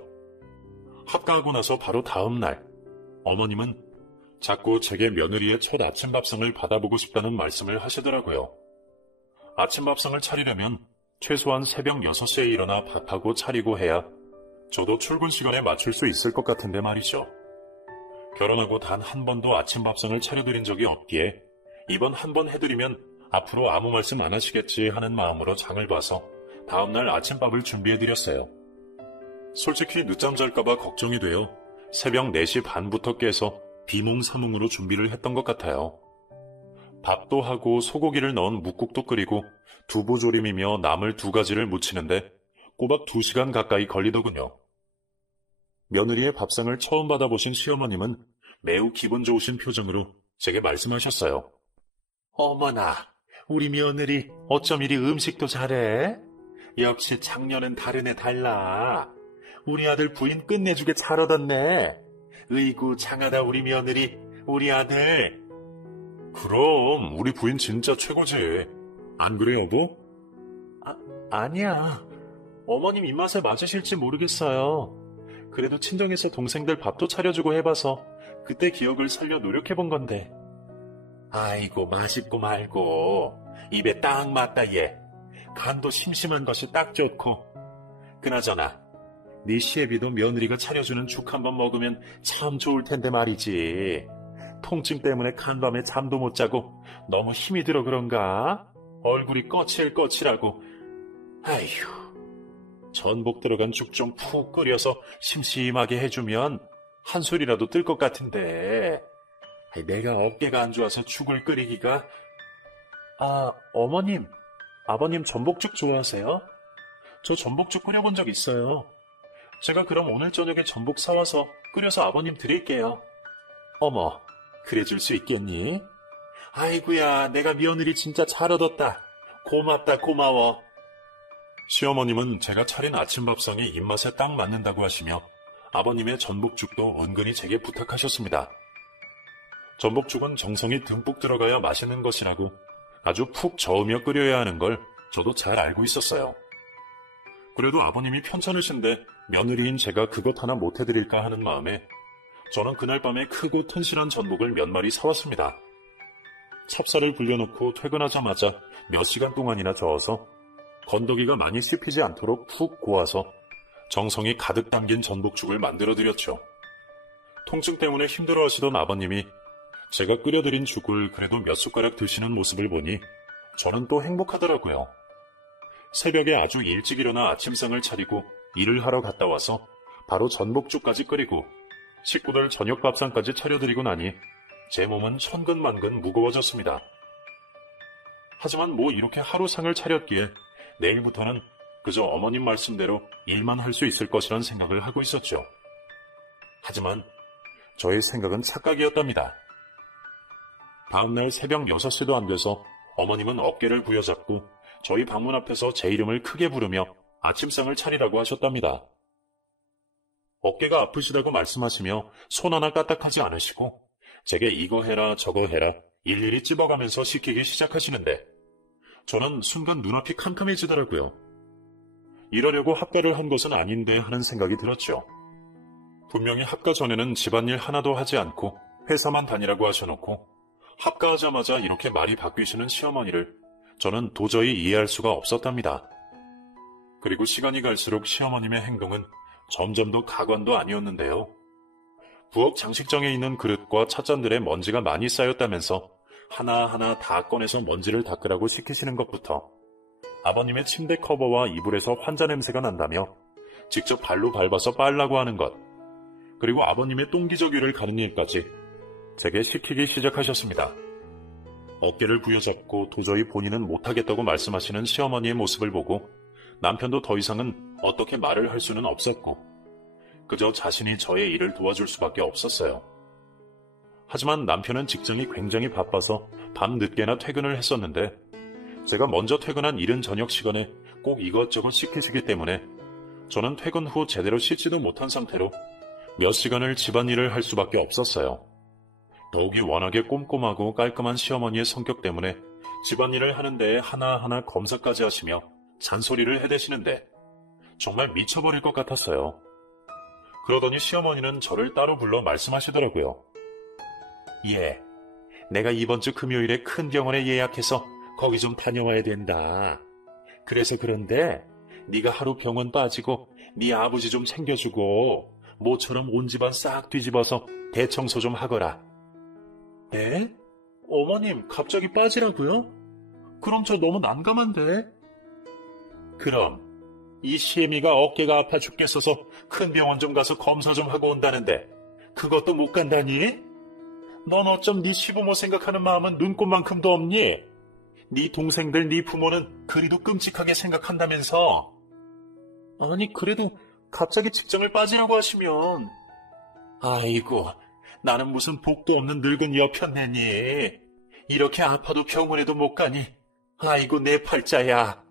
합가하고 나서 바로 다음 날 어머님은 자꾸 제게 며느리의 첫 아침밥상을 받아보고 싶다는 말씀을 하시더라고요. 아침밥상을 차리려면 최소한 새벽 6시에 일어나 밥하고 차리고 해야 저도 출근 시간에 맞출 수 있을 것 같은데 말이죠. 결혼하고 단 한 번도 아침밥상을 차려드린 적이 없기에 이번 한 번 해드리면 앞으로 아무 말씀 안 하시겠지 하는 마음으로 장을 봐서 다음날 아침밥을 준비해드렸어요. 솔직히 늦잠 잘까봐 걱정이 되어 새벽 4시 반부터 깨서 비몽사몽으로 준비를 했던 것 같아요. 밥도 하고 소고기를 넣은 묵국도 끓이고 두부조림이며 나물 2가지를 무치는데 꼬박 2시간 가까이 걸리더군요. 며느리의 밥상을 처음 받아보신 시어머님은 매우 기분 좋으신 표정으로 제게 말씀하셨어요. 어머나, 우리 며느리 어쩜 이리 음식도 잘해? 역시 작년은 다르네 달라. 우리 아들 부인 끝내주게 잘 얻었네. 으이구 장하다 우리 며느리, 우리 아들. 그럼 우리 부인 진짜 최고지. 안 그래 여보? 아니야. 어머님 입맛에 맞으실지 모르겠어요. 그래도 친정에서 동생들 밥도 차려주고 해봐서 그때 기억을 살려 노력해본 건데. 아이고 맛있고 말고 입에 딱 맞다 얘. 간도 심심한 것이 딱 좋고. 그나저나 네 시애비도 며느리가 차려주는 죽 한번 먹으면 참 좋을 텐데 말이지. 통증 때문에 간밤에 잠도 못 자고 너무 힘이 들어 그런가? 얼굴이 거칠거칠하고. 아휴, 전복 들어간 죽 좀 푹 끓여서 심심하게 해주면 한술이라도 뜰 것 같은데. 내가 어깨가 안 좋아서 죽을 끓이기가. 어머님, 아버님 전복죽 좋아하세요? 저 전복죽 끓여본 적 있어요. 제가 그럼 오늘 저녁에 전복 사와서 끓여서 아버님 드릴게요. 어머, 그래줄 수 있겠니? 아이고야, 내가 며느리 진짜 잘 얻었다. 고맙다, 고마워. 시어머님은 제가 차린 아침밥상이 입맛에 딱 맞는다고 하시며 아버님의 전복죽도 은근히 제게 부탁하셨습니다. 전복죽은 정성이 듬뿍 들어가야 맛있는 것이라고 아주 푹 저으며 끓여야 하는 걸 저도 잘 알고 있었어요. 그래도 아버님이 편찮으신데 며느리인 제가 그것 하나 못해드릴까 하는 마음에 저는 그날 밤에 크고 튼실한 전복을 몇 마리 사왔습니다. 찹쌀을 불려놓고 퇴근하자마자 몇 시간 동안이나 저어서 건더기가 많이 씹히지 않도록 푹 고아서 정성이 가득 담긴 전복죽을 만들어드렸죠. 통증 때문에 힘들어하시던 아버님이 제가 끓여드린 죽을 그래도 몇 숟가락 드시는 모습을 보니 저는 또 행복하더라고요. 새벽에 아주 일찍 일어나 아침상을 차리고 일을 하러 갔다 와서 바로 전복죽까지 끓이고 식구들 저녁 밥상까지 차려드리고 나니 제 몸은 천근만근 무거워졌습니다. 하지만 뭐 이렇게 하루 상을 차렸기에 내일부터는 그저 어머님 말씀대로 일만 할 수 있을 것이란 생각을 하고 있었죠. 하지만 저의 생각은 착각이었답니다. 다음날 새벽 6시도 안 돼서 어머님은 어깨를 부여잡고 저희 방문 앞에서 제 이름을 크게 부르며 아침상을 차리라고 하셨답니다. 어깨가 아프시다고 말씀하시며 손 하나 까딱하지 않으시고 제게 이거 해라 저거 해라 일일이 찝어가면서 시키기 시작하시는데 저는 순간 눈앞이 캄캄해지더라고요. 이러려고 합가를 한 것은 아닌데 하는 생각이 들었죠. 분명히 합가 전에는 집안일 하나도 하지 않고 회사만 다니라고 하셔놓고 합가하자마자 이렇게 말이 바뀌시는 시어머니를 저는 도저히 이해할 수가 없었답니다. 그리고 시간이 갈수록 시어머님의 행동은 점점 더 가관도 아니었는데요. 부엌 장식장에 있는 그릇과 찻잔들에 먼지가 많이 쌓였다면서 하나하나 다 꺼내서 먼지를 닦으라고 시키시는 것부터 아버님의 침대 커버와 이불에서 환자 냄새가 난다며 직접 발로 밟아서 빨라고 하는 것, 그리고 아버님의 똥기저귀를 가는 일까지 제게 시키기 시작하셨습니다. 어깨를 부여잡고 도저히 본인은 못하겠다고 말씀하시는 시어머니의 모습을 보고 남편도 더 이상은 어떻게 말을 할 수는 없었고 그저 자신이 저의 일을 도와줄 수밖에 없었어요. 하지만 남편은 직장이 굉장히 바빠서 밤 늦게나 퇴근을 했었는데 제가 먼저 퇴근한 이른 저녁 시간에 꼭 이것저것 시키시기 때문에 저는 퇴근 후 제대로 씻지도 못한 상태로 몇 시간을 집안일을 할 수밖에 없었어요. 더욱이 워낙에 꼼꼼하고 깔끔한 시어머니의 성격 때문에 집안일을 하는 데에 하나하나 검사까지 하시며 잔소리를 해대시는데 정말 미쳐버릴 것 같았어요. 그러더니 시어머니는 저를 따로 불러 말씀하시더라고요. 예, 내가 이번 주 금요일에 큰 병원에 예약해서 거기 좀 다녀와야 된다. 그래서 그런데 네가 하루 병원 빠지고 네 아버지 좀 챙겨주고 모처럼 온 집안 싹 뒤집어서 대청소 좀 하거라. 네? 어머님 갑자기 빠지라고요? 그럼 저 너무 난감한데? 그럼 이 시애미가 어깨가 아파 죽겠어서 큰 병원 좀 가서 검사 좀 하고 온다는데 그것도 못 간다니? 넌 어쩜 네 시부모 생각하는 마음은 눈꽃만큼도 없니? 네 동생들 네 부모는 그리도 끔찍하게 생각한다면서. 아니 그래도 갑자기 직장을 빠지라고 하시면. 아이고 나는 무슨 복도 없는 늙은 여편네니. 이렇게 아파도 병원에도 못 가니. 아이고 내 팔자야.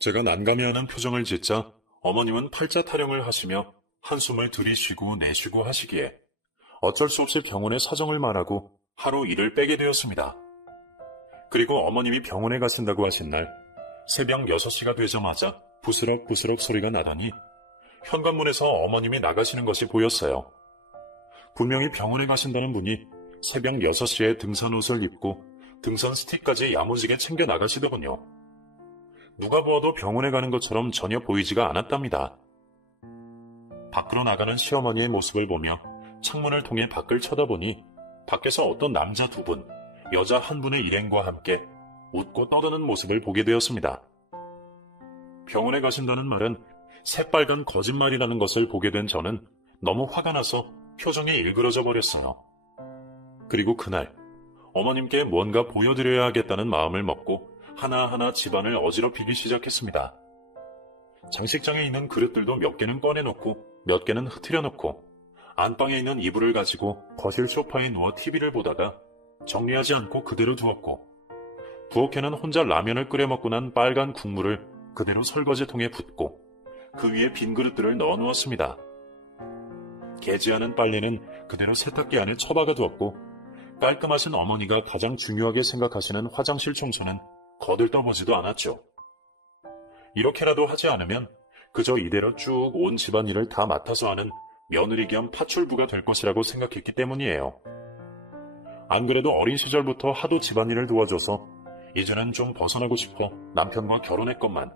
제가 난감해하는 표정을 짓자 어머님은 팔자 타령을 하시며 한숨을 들이쉬고 내쉬고 하시기에 어쩔 수 없이 병원에 사정을 말하고 하루 일을 빼게 되었습니다. 그리고 어머님이 병원에 가신다고 하신 날 새벽 6시가 되자마자 부스럭부스럭 소리가 나더니 현관문에서 어머님이 나가시는 것이 보였어요. 분명히 병원에 가신다는 분이 새벽 6시에 등산옷을 입고 등산 스틱까지 야무지게 챙겨 나가시더군요. 누가 보아도 병원에 가는 것처럼 전혀 보이지가 않았답니다. 밖으로 나가는 시어머니의 모습을 보며 창문을 통해 밖을 쳐다보니 밖에서 어떤 남자 2분, 여자 1분의 일행과 함께 웃고 떠드는 모습을 보게 되었습니다. 병원에 가신다는 말은 새빨간 거짓말이라는 것을 보게 된 저는 너무 화가 나서 표정이 일그러져 버렸어요. 그리고 그날 어머님께 뭔가 보여드려야 하겠다는 마음을 먹고 하나하나 집안을 어지럽히기 시작했습니다. 장식장에 있는 그릇들도 몇 개는 꺼내놓고 몇 개는 흐트려 놓고 안방에 있는 이불을 가지고 거실 소파에 누워 TV를 보다가 정리하지 않고 그대로 두었고 부엌에는 혼자 라면을 끓여 먹고 난 빨간 국물을 그대로 설거지통에 붓고 그 위에 빈 그릇들을 넣어 놓았습니다. 개지 않은 빨래는 그대로 세탁기 안에 처박아 두었고 깔끔하신 어머니가 가장 중요하게 생각하시는 화장실 청소는 거들떠보지도 않았죠. 이렇게라도 하지 않으면 그저 이대로 쭉 온 집안일을 다 맡아서 하는 며느리 겸 파출부가 될 것이라고 생각했기 때문이에요. 안 그래도 어린 시절부터 하도 집안일을 도와줘서 이제는 좀 벗어나고 싶어 남편과 결혼했건만,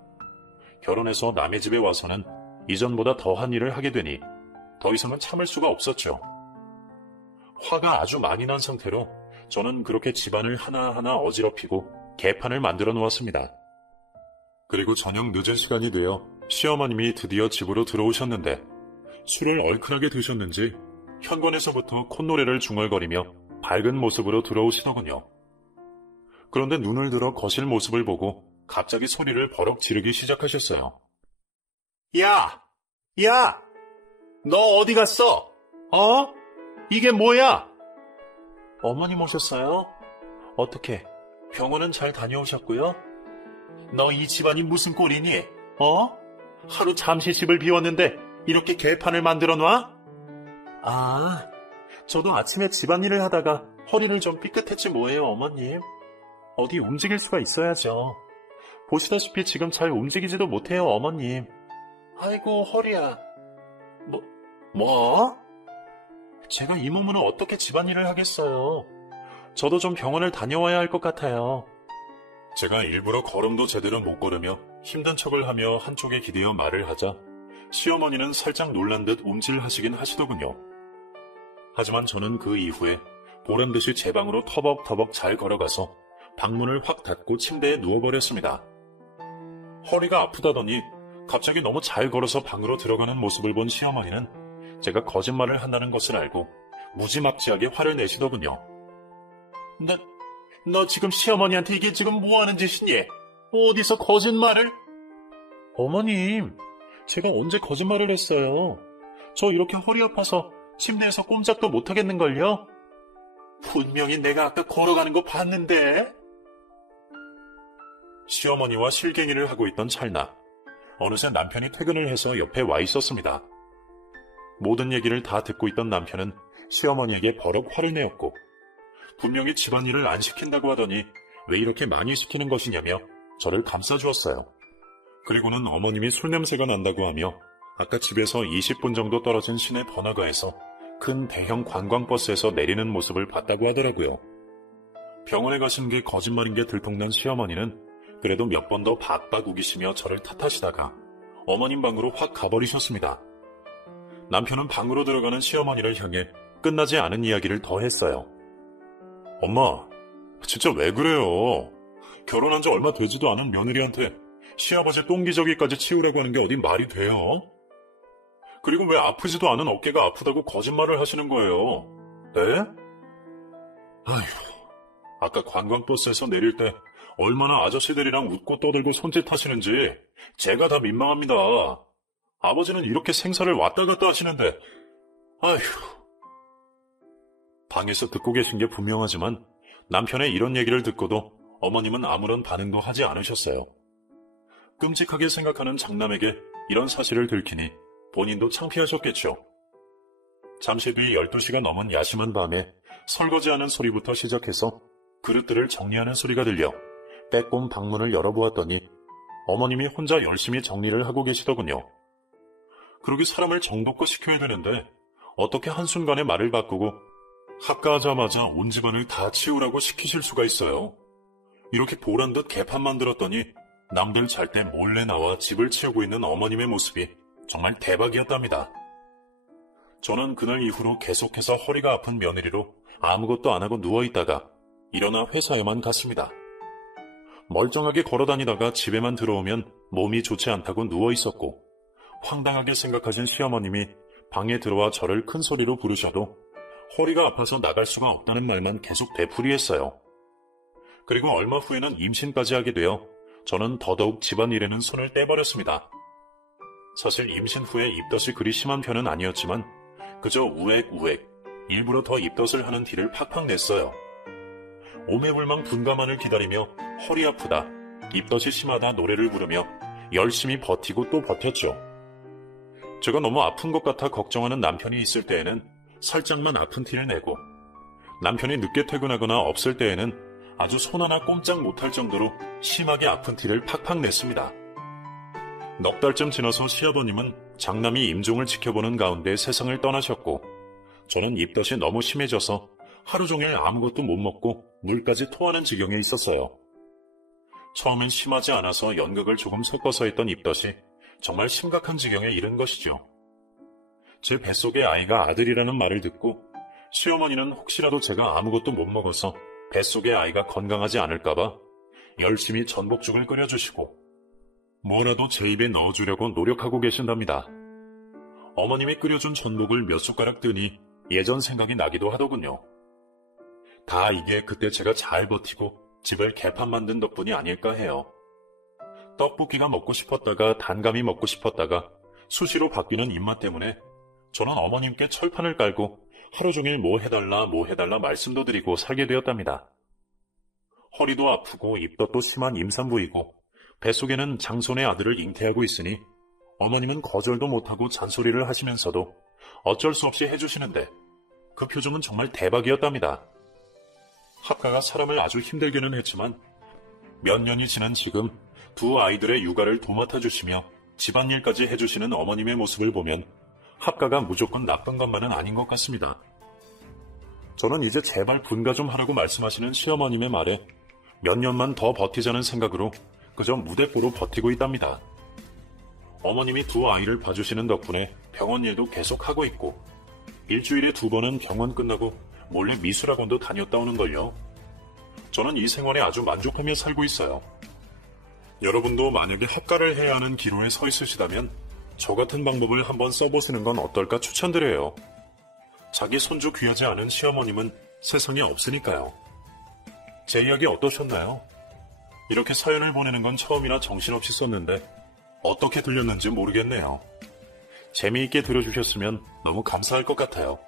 결혼해서 남의 집에 와서는 이전보다 더한 일을 하게 되니 더 이상은 참을 수가 없었죠. 화가 아주 많이 난 상태로 저는 그렇게 집안을 하나하나 어지럽히고 개판을 만들어 놓았습니다. 그리고 저녁 늦은 시간이 되어 시어머님이 드디어 집으로 들어오셨는데 술을 얼큰하게 드셨는지 현관에서부터 콧노래를 중얼거리며 밝은 모습으로 들어오시더군요. 그런데 눈을 들어 거실 모습을 보고 갑자기 소리를 버럭 지르기 시작하셨어요. 야! 야! 너 어디 갔어? 어? 이게 뭐야? 어머님 오셨어요? 어떻게, 병원은 잘 다녀오셨고요? 너 이 집안이 무슨 꼴이니? 어? 하루 잠시 집을 비웠는데 이렇게 개판을 만들어 놔? 아, 저도 아침에 집안일을 하다가 허리를 좀 삐끗했지 뭐예요, 어머님. 어디 움직일 수가 있어야죠. 보시다시피 지금 잘 움직이지도 못해요, 어머님. 아이고, 허리야. 뭐? 제가 이 몸으로 어떻게 집안일을 하겠어요. 저도 좀 병원을 다녀와야 할 것 같아요. 제가 일부러 걸음도 제대로 못 걸으며 힘든 척을 하며 한쪽에 기대어 말을 하자 시어머니는 살짝 놀란 듯 움찔하시긴 하시더군요. 하지만 저는 그 이후에 보란듯이 제 방으로 터벅터벅 잘 걸어가서 방문을 확 닫고 침대에 누워버렸습니다. 허리가 아프다더니 갑자기 너무 잘 걸어서 방으로 들어가는 모습을 본 시어머니는 제가 거짓말을 한다는 것을 알고 무지막지하게 화를 내시더군요. 너 지금 시어머니한테 이게 지금 뭐하는 짓이니? 어디서 거짓말을? 어머님, 제가 언제 거짓말을 했어요? 저 이렇게 허리 아파서 침대에서 꼼짝도 못하겠는걸요? 분명히 내가 아까 걸어가는 거 봤는데? 시어머니와 실갱이를 하고 있던 찰나, 어느새 남편이 퇴근을 해서 옆에 와 있었습니다. 모든 얘기를 다 듣고 있던 남편은 시어머니에게 버럭 화를 내었고, 분명히 집안일을 안 시킨다고 하더니 왜 이렇게 많이 시키는 것이냐며 저를 감싸주었어요. 그리고는 어머님이 술 냄새가 난다고 하며 아까 집에서 20분 정도 떨어진 시내 번화가에서 큰 대형 관광버스에서 내리는 모습을 봤다고 하더라고요. 병원에 가신 게 거짓말인 게 들통난 시어머니는 그래도 몇 번 더 박박 우기시며 저를 탓하시다가 어머님 방으로 확 가버리셨습니다. 남편은 방으로 들어가는 시어머니를 향해 끝나지 않은 이야기를 더 했어요. 엄마, 진짜 왜 그래요? 결혼한 지 얼마 되지도 않은 며느리한테 시아버지 똥기저귀까지 치우라고 하는 게 어디 말이 돼요? 그리고 왜 아프지도 않은 어깨가 아프다고 거짓말을 하시는 거예요? 네? 아휴, 아까 관광버스에서 내릴 때 얼마나 아저씨들이랑 웃고 떠들고 손짓하시는지 제가 다 민망합니다. 아버지는 이렇게 생사를 왔다 갔다 하시는데, 아휴. 방에서 듣고 계신 게 분명하지만 남편의 이런 얘기를 듣고도 어머님은 아무런 반응도 하지 않으셨어요. 끔찍하게 생각하는 장남에게 이런 사실을 들키니 본인도 창피하셨겠죠. 잠시 뒤 12시가 넘은 야심한 밤에 설거지하는 소리부터 시작해서 그릇들을 정리하는 소리가 들려 빼꼼 방문을 열어보았더니 어머님이 혼자 열심히 정리를 하고 계시더군요. 그러게 사람을 정도껏 시켜야 되는데 어떻게 한순간에 말을 바꾸고 합가하자마자 온 집안을 다 치우라고 시키실 수가 있어요. 이렇게 보란듯 개판 만들었더니 남들 잘 때 몰래 나와 집을 치우고 있는 어머님의 모습이 정말 대박이었답니다. 저는 그날 이후로 계속해서 허리가 아픈 며느리로 아무것도 안 하고 누워있다가 일어나 회사에만 갔습니다. 멀쩡하게 걸어다니다가 집에만 들어오면 몸이 좋지 않다고 누워있었고 황당하게 생각하신 시어머님이 방에 들어와 저를 큰 소리로 부르셔도 허리가 아파서 나갈 수가 없다는 말만 계속 되풀이했어요. 그리고 얼마 후에는 임신까지 하게 되어 저는 더더욱 집안일에는 손을 떼버렸습니다. 사실 임신 후에 입덧이 그리 심한 편은 아니었지만 그저 우웩우웩 일부러 더 입덧을 하는 티를 팍팍 냈어요. 오매불망 분가만을 기다리며 허리 아프다, 입덧이 심하다 노래를 부르며 열심히 버티고 또 버텼죠. 제가 너무 아픈 것 같아 걱정하는 남편이 있을 때에는 살짝만 아픈 티를 내고 남편이 늦게 퇴근하거나 없을 때에는 아주 손 하나 꼼짝 못할 정도로 심하게 아픈 티를 팍팍 냈습니다. 넉 달쯤 지나서 시아버님은 장남이 임종을 지켜보는 가운데 세상을 떠나셨고 저는 입덧이 너무 심해져서 하루 종일 아무것도 못 먹고 물까지 토하는 지경에 있었어요. 처음엔 심하지 않아서 연극을 조금 섞어서 했던 입덧이 정말 심각한 지경에 이른 것이죠. 제 뱃속의 아이가 아들이라는 말을 듣고 시어머니는 혹시라도 제가 아무것도 못 먹어서 뱃속의 아이가 건강하지 않을까봐 열심히 전복죽을 끓여주시고 뭐라도 제 입에 넣어주려고 노력하고 계신답니다. 어머님이 끓여준 전복을 몇 숟가락 뜨니 예전 생각이 나기도 하더군요. 다 이게 그때 제가 잘 버티고 집을 개판 만든 덕분이 아닐까 해요. 떡볶이가 먹고 싶었다가 단감이 먹고 싶었다가 수시로 바뀌는 입맛 때문에 저는 어머님께 철판을 깔고 하루 종일 뭐 해달라 말씀도 드리고 살게 되었답니다. 허리도 아프고 입덧도 심한 임산부이고 뱃속에는 장손의 아들을 잉태하고 있으니 어머님은 거절도 못하고 잔소리를 하시면서도 어쩔 수 없이 해주시는데 그 표정은 정말 대박이었답니다. 합가가 사람을 아주 힘들게는 했지만 몇 년이 지난 지금 두 아이들의 육아를 도맡아 주시며 집안일까지 해주시는 어머님의 모습을 보면 합가가 무조건 나쁜 것만은 아닌 것 같습니다. 저는 이제 제발 분가 좀 하라고 말씀하시는 시어머님의 말에 몇 년만 더 버티자는 생각으로 그저 무대뽀로 버티고 있답니다. 어머님이 두 아이를 봐주시는 덕분에 병원 일도 계속 하고 있고 일주일에 2번은 병원 끝나고 몰래 미술학원도 다녔다 오는걸요. 저는 이 생활에 아주 만족하며 살고 있어요. 여러분도 만약에 합가를 해야 하는 기로에 서 있으시다면 저 같은 방법을 한번 써보시는 건 어떨까 추천드려요. 자기 손주 귀하지 않은 시어머님은 세상에 없으니까요. 제 이야기 어떠셨나요? 이렇게 사연을 보내는 건 처음이라 정신없이 썼는데 어떻게 들렸는지 모르겠네요. 재미있게 들어주셨으면 너무 감사할 것 같아요.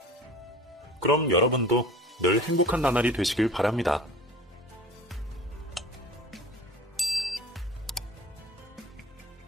그럼 여러분도 늘 행복한 나날이 되시길 바랍니다.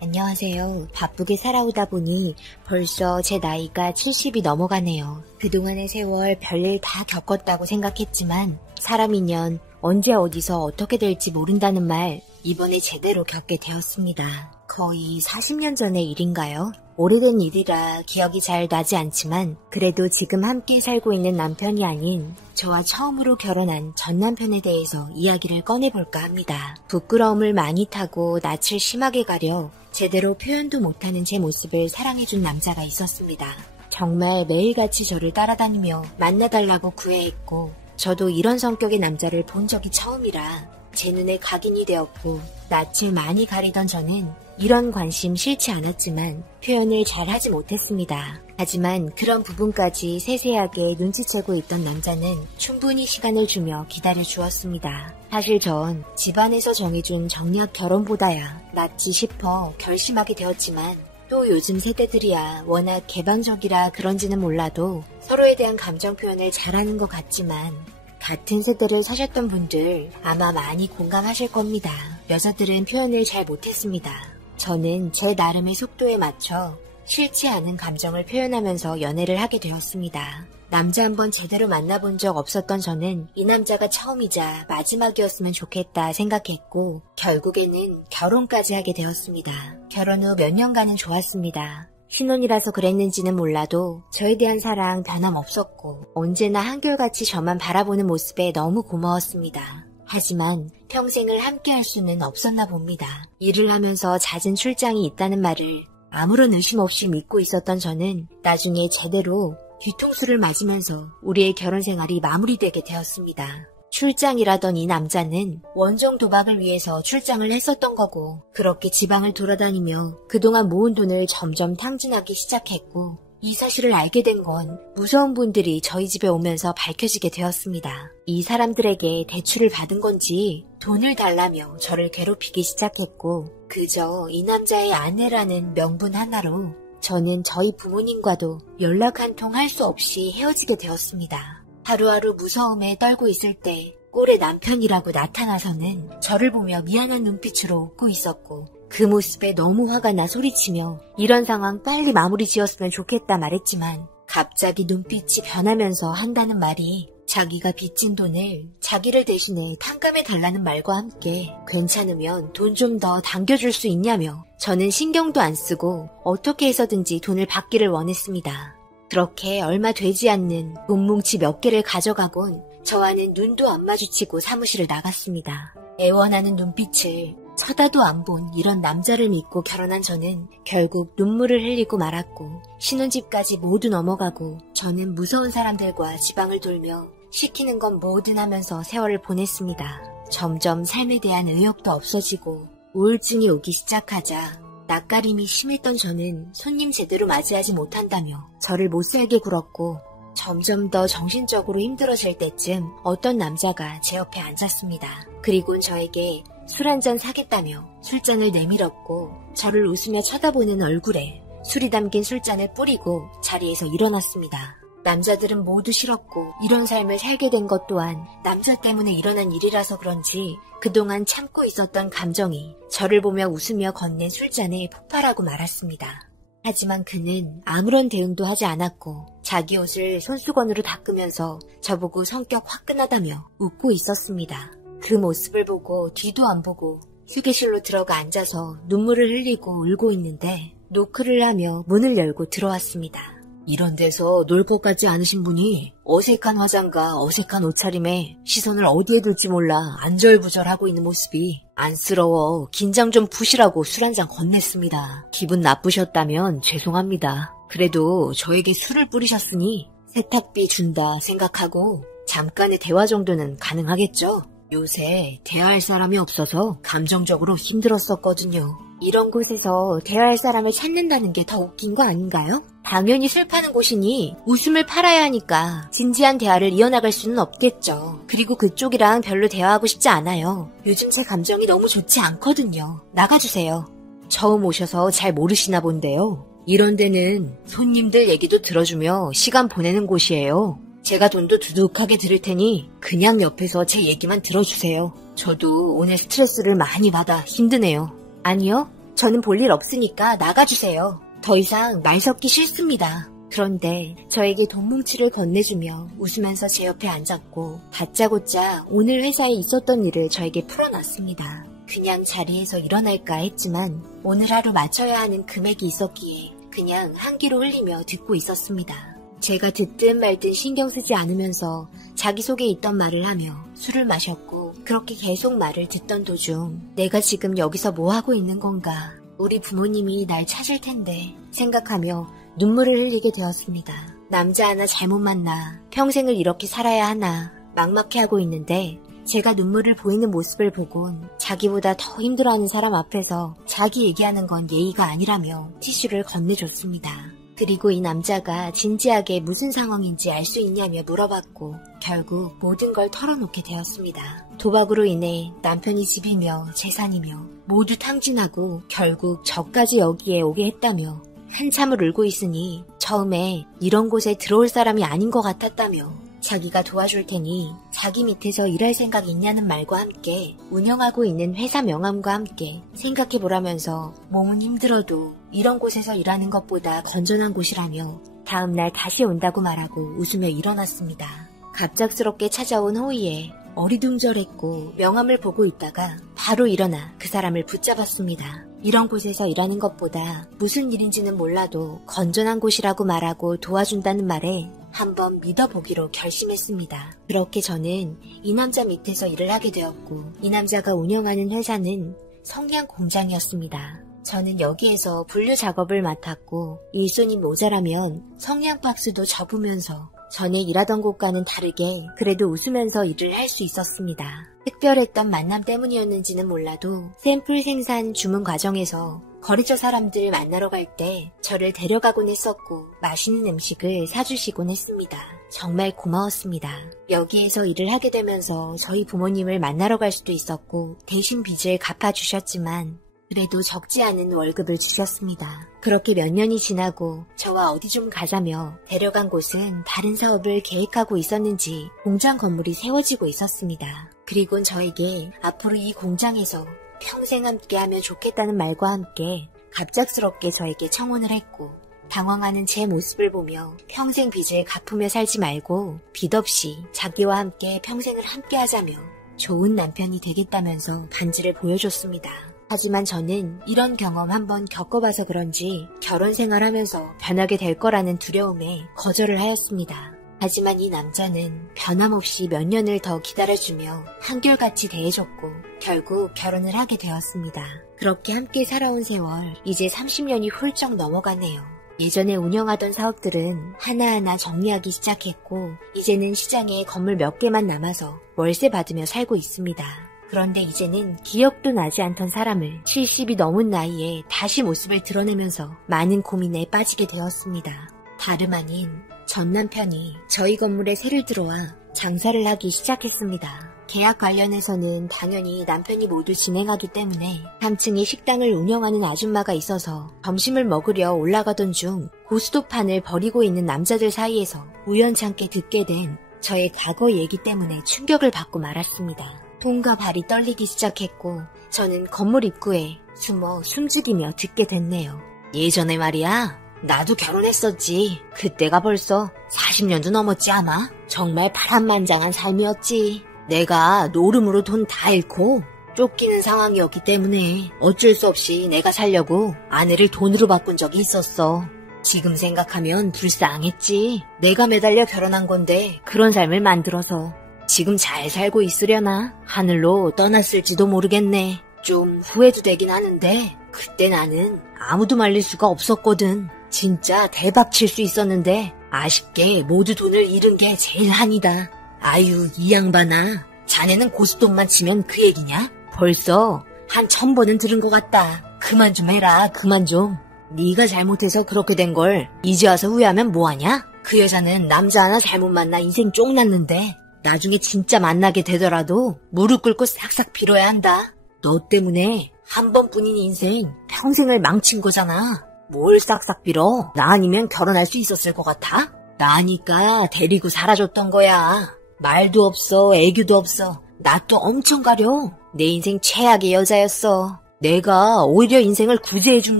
안녕하세요. 바쁘게 살아오다 보니 벌써 제 나이가 70이 넘어가네요. 그동안의 세월 별일 다 겪었다고 생각했지만 사람이면 언제 어디서 어떻게 될지 모른다는 말 이번에 제대로 겪게 되었습니다. 거의 40년 전의 일인가요? 오래된 일이라 기억이 잘 나지 않지만 그래도 지금 함께 살고 있는 남편이 아닌 저와 처음으로 결혼한 전 남편에 대해서 이야기를 꺼내볼까 합니다. 부끄러움을 많이 타고 낯을 심하게 가려 제대로 표현도 못하는 제 모습을 사랑해준 남자가 있었습니다. 정말 매일같이 저를 따라다니며 만나달라고 구애했고 저도 이런 성격의 남자를 본 적이 처음이라 제 눈에 각인이 되었고 낯을 많이 가리던 저는 이런 관심 싫지 않았지만 표현을 잘 하지 못했습니다. 하지만 그런 부분까지 세세하게 눈치채고 있던 남자는 충분히 시간을 주며 기다려 주었습니다. 사실 전 집안에서 정해준 정략 결혼보다야 낫지 싶어 결심하게 되었지만 또 요즘 세대들이야 워낙 개방적이라 그런지는 몰라도 서로에 대한 감정 표현을 잘하는 것 같지만 같은 세대를 사셨던 분들 아마 많이 공감하실 겁니다. 여자들은 표현을 잘 못했습니다. 저는 제 나름의 속도에 맞춰 싫지 않은 감정을 표현하면서 연애를 하게 되었습니다. 남자 한번 제대로 만나본 적 없었던 저는 이 남자가 처음이자 마지막이었으면 좋겠다 생각했고 결국에는 결혼까지 하게 되었습니다. 결혼 후 몇 년간은 좋았습니다. 신혼이라서 그랬는지는 몰라도 저에 대한 사랑 변함없었고 언제나 한결같이 저만 바라보는 모습에 너무 고마웠습니다. 하지만 평생을 함께할 수는 없었나 봅니다. 일을 하면서 잦은 출장이 있다는 말을 아무런 의심 없이 믿고 있었던 저는 나중에 제대로 뒤통수를 맞으면서 우리의 결혼 생활이 마무리되게 되었습니다. 출장이라던 이 남자는 원정 도박을 위해서 출장을 했었던 거고 그렇게 지방을 돌아다니며 그동안 모은 돈을 점점 탕진하기 시작했고 이 사실을 알게 된 건 무서운 분들이 저희 집에 오면서 밝혀지게 되었습니다. 이 사람들에게 대출을 받은 건지 돈을 달라며 저를 괴롭히기 시작했고 그저 이 남자의 아내라는 명분 하나로 저는 저희 부모님과도 연락 한 통 할 수 없이 헤어지게 되었습니다. 하루하루 무서움에 떨고 있을 때 꼴의 남편이라고 나타나서는 저를 보며 미안한 눈빛으로 웃고 있었고 그 모습에 너무 화가 나 소리치며 이런 상황 빨리 마무리 지었으면 좋겠다 말했지만 갑자기 눈빛이 변하면서 한다는 말이 자기가 빚진 돈을 자기를 대신해 탕감해 달라는 말과 함께 괜찮으면 돈 좀 더 당겨줄 수 있냐며 저는 신경도 안 쓰고 어떻게 해서든지 돈을 받기를 원했습니다. 그렇게 얼마 되지 않는 돈 뭉치 몇 개를 가져가곤 저와는 눈도 안 마주치고 사무실을 나갔습니다. 애원하는 눈빛을 쳐다도 안 본 이런 남자를 믿고 결혼한 저는 결국 눈물을 흘리고 말았고 신혼집까지 모두 넘어가고 저는 무서운 사람들과 지방을 돌며 시키는 건 뭐든 하면서 세월을 보냈습니다. 점점 삶에 대한 의욕도 없어지고 우울증이 오기 시작하자 낯가림이 심했던 저는 손님 제대로 맞이하지 못한다며 저를 못살게 굴었고 점점 더 정신적으로 힘들어질 때쯤 어떤 남자가 제 옆에 앉았습니다. 그리곤 저에게 술 한잔 사겠다며 술잔을 내밀었고 저를 웃으며 쳐다보는 얼굴에 술이 담긴 술잔을 뿌리고 자리에서 일어났습니다. 남자들은 모두 싫었고 이런 삶을 살게 된 것 또한 남자 때문에 일어난 일이라서 그런지 그동안 참고 있었던 감정이 저를 보며 웃으며 건넨 술잔에 폭발하고 말았습니다. 하지만 그는 아무런 대응도 하지 않았고 자기 옷을 손수건으로 닦으면서 저보고 성격 화끈하다며 웃고 있었습니다. 그 모습을 보고 뒤도 안 보고 휴게실로 들어가 앉아서 눈물을 흘리고 울고 있는데 노크를 하며 문을 열고 들어왔습니다. 이런 데서 놀 것 같지 않으신 분이 어색한 화장과 어색한 옷차림에 시선을 어디에 둘지 몰라 안절부절하고 있는 모습이 안쓰러워 긴장 좀 푸시라고 술 한잔 건넸습니다. 기분 나쁘셨다면 죄송합니다. 그래도 저에게 술을 뿌리셨으니 세탁비 준다 생각하고 잠깐의 대화 정도는 가능하겠죠? 요새 대화할 사람이 없어서 감정적으로 힘들었었거든요. 이런 곳에서 대화할 사람을 찾는다는 게 더 웃긴 거 아닌가요? 당연히 술 파는 곳이니 웃음을 팔아야 하니까 진지한 대화를 이어나갈 수는 없겠죠. 그리고 그쪽이랑 별로 대화하고 싶지 않아요. 요즘 제 감정이 너무 좋지 않거든요. 나가주세요. 처음 오셔서 잘 모르시나 본데요. 이런 데는 손님들 얘기도 들어주며 시간 보내는 곳이에요. 제가 돈도 두둑하게 드릴 테니 그냥 옆에서 제 얘기만 들어주세요. 저도 오늘 스트레스를 많이 받아 힘드네요. 아니요, 저는 볼 일 없으니까 나가주세요. 더 이상 말 섞기 싫습니다. 그런데 저에게 돈 뭉치를 건네주며 웃으면서 제 옆에 앉았고 다짜고짜 오늘 회사에 있었던 일을 저에게 풀어놨습니다. 그냥 자리에서 일어날까 했지만 오늘 하루 맞춰야 하는 금액이 있었기에 그냥 한기로 흘리며 듣고 있었습니다. 제가 듣든 말든 신경 쓰지 않으면서 자기속에 있던 말을 하며 술을 마셨고 그렇게 계속 말을 듣던 도중 내가 지금 여기서 뭐 하고 있는 건가, 우리 부모님이 날 찾을 텐데 생각하며 눈물을 흘리게 되었습니다. 남자 하나 잘못 만나 평생을 이렇게 살아야 하나 막막해하고 있는데 제가 눈물을 보이는 모습을 보곤 자기보다 더 힘들어하는 사람 앞에서 자기 얘기하는 건 예의가 아니라며 티슈를 건네줬습니다. 그리고 이 남자가 진지하게 무슨 상황인지 알 수 있냐며 물어봤고 결국 모든 걸 털어놓게 되었습니다. 도박으로 인해 남편이 집이며 재산이며 모두 탕진하고 결국 저까지 여기에 오게 했다며 한참을 울고 있으니 처음에 이런 곳에 들어올 사람이 아닌 것 같았다며 자기가 도와줄 테니 자기 밑에서 일할 생각이 있냐는 말과 함께 운영하고 있는 회사 명함과 함께 생각해보라면서 몸은 힘들어도 이런 곳에서 일하는 것보다 건전한 곳이라며 다음날 다시 온다고 말하고 웃으며 일어났습니다. 갑작스럽게 찾아온 호의에 어리둥절했고 명함을 보고 있다가 바로 일어나 그 사람을 붙잡았습니다. 이런 곳에서 일하는 것보다 무슨 일인지는 몰라도 건전한 곳이라고 말하고 도와준다는 말에 한번 믿어보기로 결심했습니다. 그렇게 저는 이 남자 밑에서 일을 하게 되었고 이 남자가 운영하는 회사는 성냥 공장이었습니다. 저는 여기에서 분류 작업을 맡았고 일손이 모자라면 성냥 박스도 접으면서 전에 일하던 곳과는 다르게 그래도 웃으면서 일을 할 수 있었습니다. 특별했던 만남 때문이었는지는 몰라도 샘플 생산 주문 과정에서 거래처 사람들 만나러 갈 때 저를 데려가곤 했었고 맛있는 음식을 사주시곤 했습니다. 정말 고마웠습니다. 여기에서 일을 하게 되면서 저희 부모님을 만나러 갈 수도 있었고 대신 빚을 갚아주셨지만 그래도 적지 않은 월급을 주셨습니다. 그렇게 몇 년이 지나고 저와 어디 좀 가자며 데려간 곳은 다른 사업을 계획하고 있었는지 공장 건물이 세워지고 있었습니다. 그리곤 저에게 앞으로 이 공장에서 평생 함께하면 좋겠다는 말과 함께 갑작스럽게 저에게 청혼을 했고 당황하는 제 모습을 보며 평생 빚을 갚으며 살지 말고 빚 없이 자기와 함께 평생을 함께하자며 좋은 남편이 되겠다면서 반지를 보여줬습니다. 하지만 저는 이런 경험 한번 겪어봐서 그런지 결혼 생활하면서 변하게 될 거라는 두려움에 거절을 하였습니다. 하지만 이 남자는 변함없이 몇 년을 더 기다려주며 한결같이 대해줬고 결국 결혼을 하게 되었습니다. 그렇게 함께 살아온 세월 이제 30년이 훌쩍 넘어가네요. 예전에 운영하던 사업들은 하나하나 정리하기 시작했고 이제는 시장에 건물 몇 개만 남아서 월세 받으며 살고 있습니다. 그런데 이제는 기억도 나지 않던 사람을 70이 넘은 나이에 다시 모습을 드러내면서 많은 고민에 빠지게 되었습니다. 다름 아닌 전 남편이 저희 건물에 새를 들어와 장사를 하기 시작했습니다. 계약 관련해서는 당연히 남편이 모두 진행하기 때문에 3층에 식당을 운영하는 아줌마가 있어서 점심을 먹으려 올라가던 중 고스톱판을 버리고 있는 남자들 사이에서 우연찮게 듣게 된 저의 과거 얘기 때문에 충격을 받고 말았습니다. 손과 발이 떨리기 시작했고 저는 건물 입구에 숨어 숨죽이며 듣게 됐네요. 예전에 말이야. 나도 결혼했었지. 그때가 벌써 40년도 넘었지 아마. 정말 파란만장한 삶이었지. 내가 노름으로 돈 다 잃고 쫓기는 상황이었기 때문에 어쩔 수 없이 내가 살려고 아내를 돈으로 바꾼 적이 있었어. 지금 생각하면 불쌍했지. 내가 매달려 결혼한 건데 그런 삶을 만들어서 지금 잘 살고 있으려나? 하늘로 떠났을지도 모르겠네. 좀 후회도 되긴 하는데 그때 나는 아무도 말릴 수가 없었거든. 진짜 대박 칠 수 있었는데 아쉽게 모두 돈을 잃은 게 제일 한이다. 아유 이 양반아. 자네는 고스톱만 치면 그 얘기냐? 벌써 한 1000번은 들은 것 같다. 그만 좀 해라. 그만 좀. 네가 잘못해서 그렇게 된 걸 이제 와서 후회하면 뭐하냐? 그 여자는 남자 하나 잘못 만나 인생 쫑났는데 나중에 진짜 만나게 되더라도 무릎 꿇고 싹싹 빌어야 한다. 너 때문에 한 번뿐인 인생 평생을 망친 거잖아. 뭘 싹싹 빌어? 나 아니면 결혼할 수 있었을 것 같아? 나니까 데리고 살아줬던 거야. 말도 없어, 애교도 없어. 나 또 엄청 가려. 내 인생 최악의 여자였어. 내가 오히려 인생을 구제해준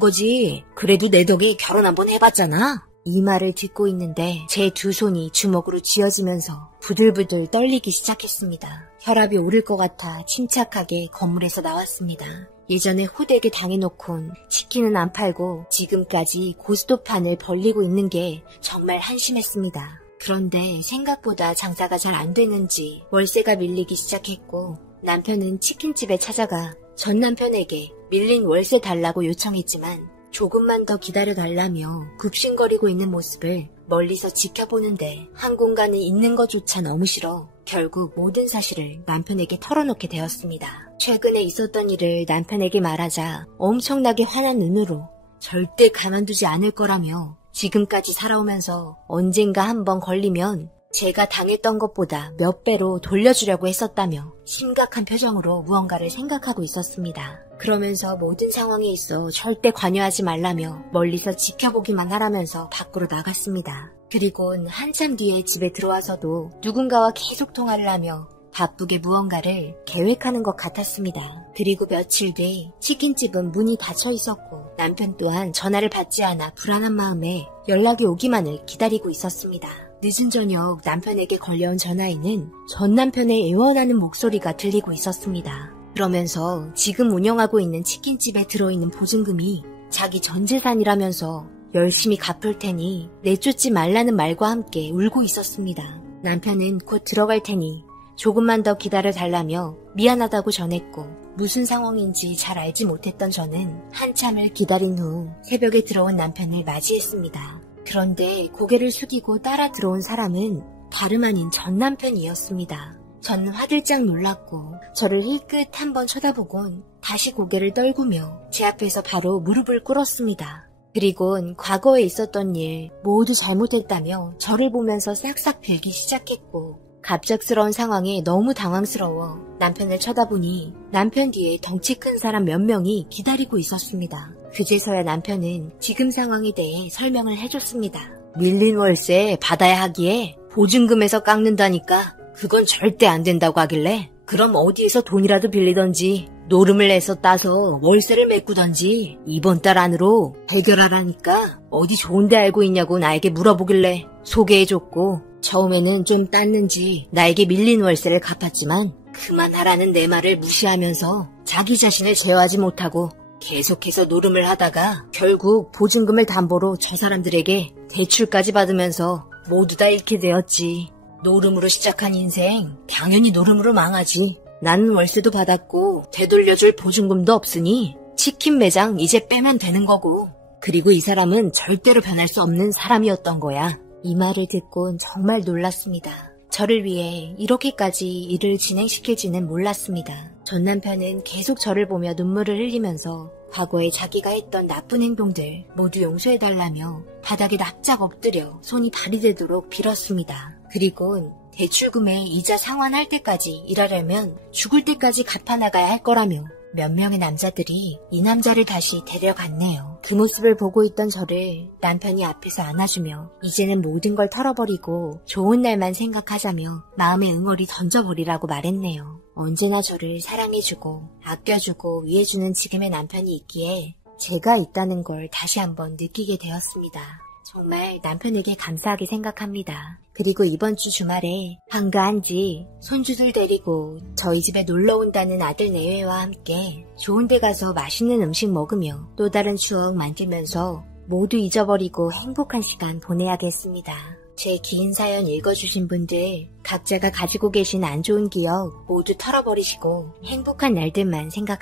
거지. 그래도 내 덕에 결혼 한번 해봤잖아. 이 말을 듣고 있는데 제 두 손이 주먹으로 쥐어지면서 부들부들 떨리기 시작했습니다. 혈압이 오를 것 같아 침착하게 건물에서 나왔습니다. 예전에 호되게 당해놓곤 치킨은 안 팔고 지금까지 고스톱판을 벌리고 있는 게 정말 한심했습니다. 그런데 생각보다 장사가 잘 안 되는지 월세가 밀리기 시작했고 남편은 치킨집에 찾아가 전 남편에게 밀린 월세 달라고 요청했지만 조금만 더 기다려달라며 굽신거리고 있는 모습을 멀리서 지켜보는데 한 공간에 있는 것조차 너무 싫어 결국 모든 사실을 남편에게 털어놓게 되었습니다. 최근에 있었던 일을 남편에게 말하자 엄청나게 화난 눈으로 절대 가만두지 않을 거라며 지금까지 살아오면서 언젠가 한번 걸리면 제가 당했던 것보다 몇 배로 돌려주려고 했었다며 심각한 표정으로 무언가를 생각하고 있었습니다. 그러면서 모든 상황에 있어 절대 관여하지 말라며 멀리서 지켜보기만 하라면서 밖으로 나갔습니다. 그리곤 한참 뒤에 집에 들어와서도 누군가와 계속 통화를 하며 바쁘게 무언가를 계획하는 것 같았습니다. 그리고 며칠 뒤 치킨집은 문이 닫혀 있었고 남편 또한 전화를 받지 않아 불안한 마음에 연락이 오기만을 기다리고 있었습니다. 늦은 저녁 남편에게 걸려온 전화에는 전 남편의 애원하는 목소리가 들리고 있었습니다. 그러면서 지금 운영하고 있는 치킨집에 들어있는 보증금이 자기 전 재산이라면서 열심히 갚을 테니 내쫓지 말라는 말과 함께 울고 있었습니다. 남편은 곧 들어갈 테니 조금만 더 기다려달라며 미안하다고 전했고 무슨 상황인지 잘 알지 못했던 저는 한참을 기다린 후 새벽에 들어온 남편을 맞이했습니다. 그런데 고개를 숙이고 따라 들어온 사람은 다름 아닌 전 남편이었습니다. 저는 화들짝 놀랐고 저를 힐끗 한번 쳐다보곤 다시 고개를 떨구며 제 앞에서 바로 무릎을 꿇었습니다. 그리곤 과거에 있었던 일 모두 잘못했다며 저를 보면서 싹싹 빌기 시작했고 갑작스러운 상황에 너무 당황스러워 남편을 쳐다보니 남편 뒤에 덩치 큰 사람 몇 명이 기다리고 있었습니다. 그제서야 남편은 지금 상황에 대해 설명을 해줬습니다. 밀린 월세 받아야 하기에 보증금에서 깎는다니까 그건 절대 안 된다고 하길래 그럼 어디에서 돈이라도 빌리던지 노름을 내서 따서 월세를 메꾸던지 이번 달 안으로 해결하라니까 어디 좋은 데 알고 있냐고 나에게 물어보길래 소개해줬고 처음에는 좀 땄는지 나에게 밀린 월세를 갚았지만 그만하라는 내 말을 무시하면서 자기 자신을 제어하지 못하고 계속해서 노름을 하다가 결국 보증금을 담보로 저 사람들에게 대출까지 받으면서 모두 다 잃게 되었지. 노름으로 시작한 인생 당연히 노름으로 망하지. 나는 월세도 받았고 되돌려줄 보증금도 없으니 치킨 매장 이제 빼면 되는 거고. 그리고 이 사람은 절대로 변할 수 없는 사람이었던 거야. 이 말을 듣곤 정말 놀랐습니다. 저를 위해 이렇게까지 일을 진행시킬지는 몰랐습니다. 전 남편은 계속 저를 보며 눈물을 흘리면서 과거에 자기가 했던 나쁜 행동들 모두 용서해달라며 바닥에 납작 엎드려 손이 발이 되도록 빌었습니다. 그리곤 대출금에 이자 상환할 때까지 일하려면 죽을 때까지 갚아나가야 할 거라며 몇 명의 남자들이 이 남자를 다시 데려갔네요. 그 모습을 보고 있던 저를 남편이 앞에서 안아주며 이제는 모든 걸 털어버리고 좋은 날만 생각하자며 마음의 응어리 던져버리라고 말했네요. 언제나 저를 사랑해주고 아껴주고 위해주는 지금의 남편이 있기에 제가 있다는 걸 다시 한번 느끼게 되었습니다. 정말 남편에게 감사하게 생각합니다. 그리고 이번 주 주말에 한가한지 손주들 데리고 저희 집에 놀러 온다는 아들 내외와 함께 좋은 데 가서 맛있는 음식 먹으며 또 다른 추억 만들면서 모두 잊어버리고 행복한 시간 보내야겠습니다. 제 긴 사연 읽어주신 분들 각자가 가지고 계신 안 좋은 기억 모두 털어버리시고 행복한 날들만 생각하시고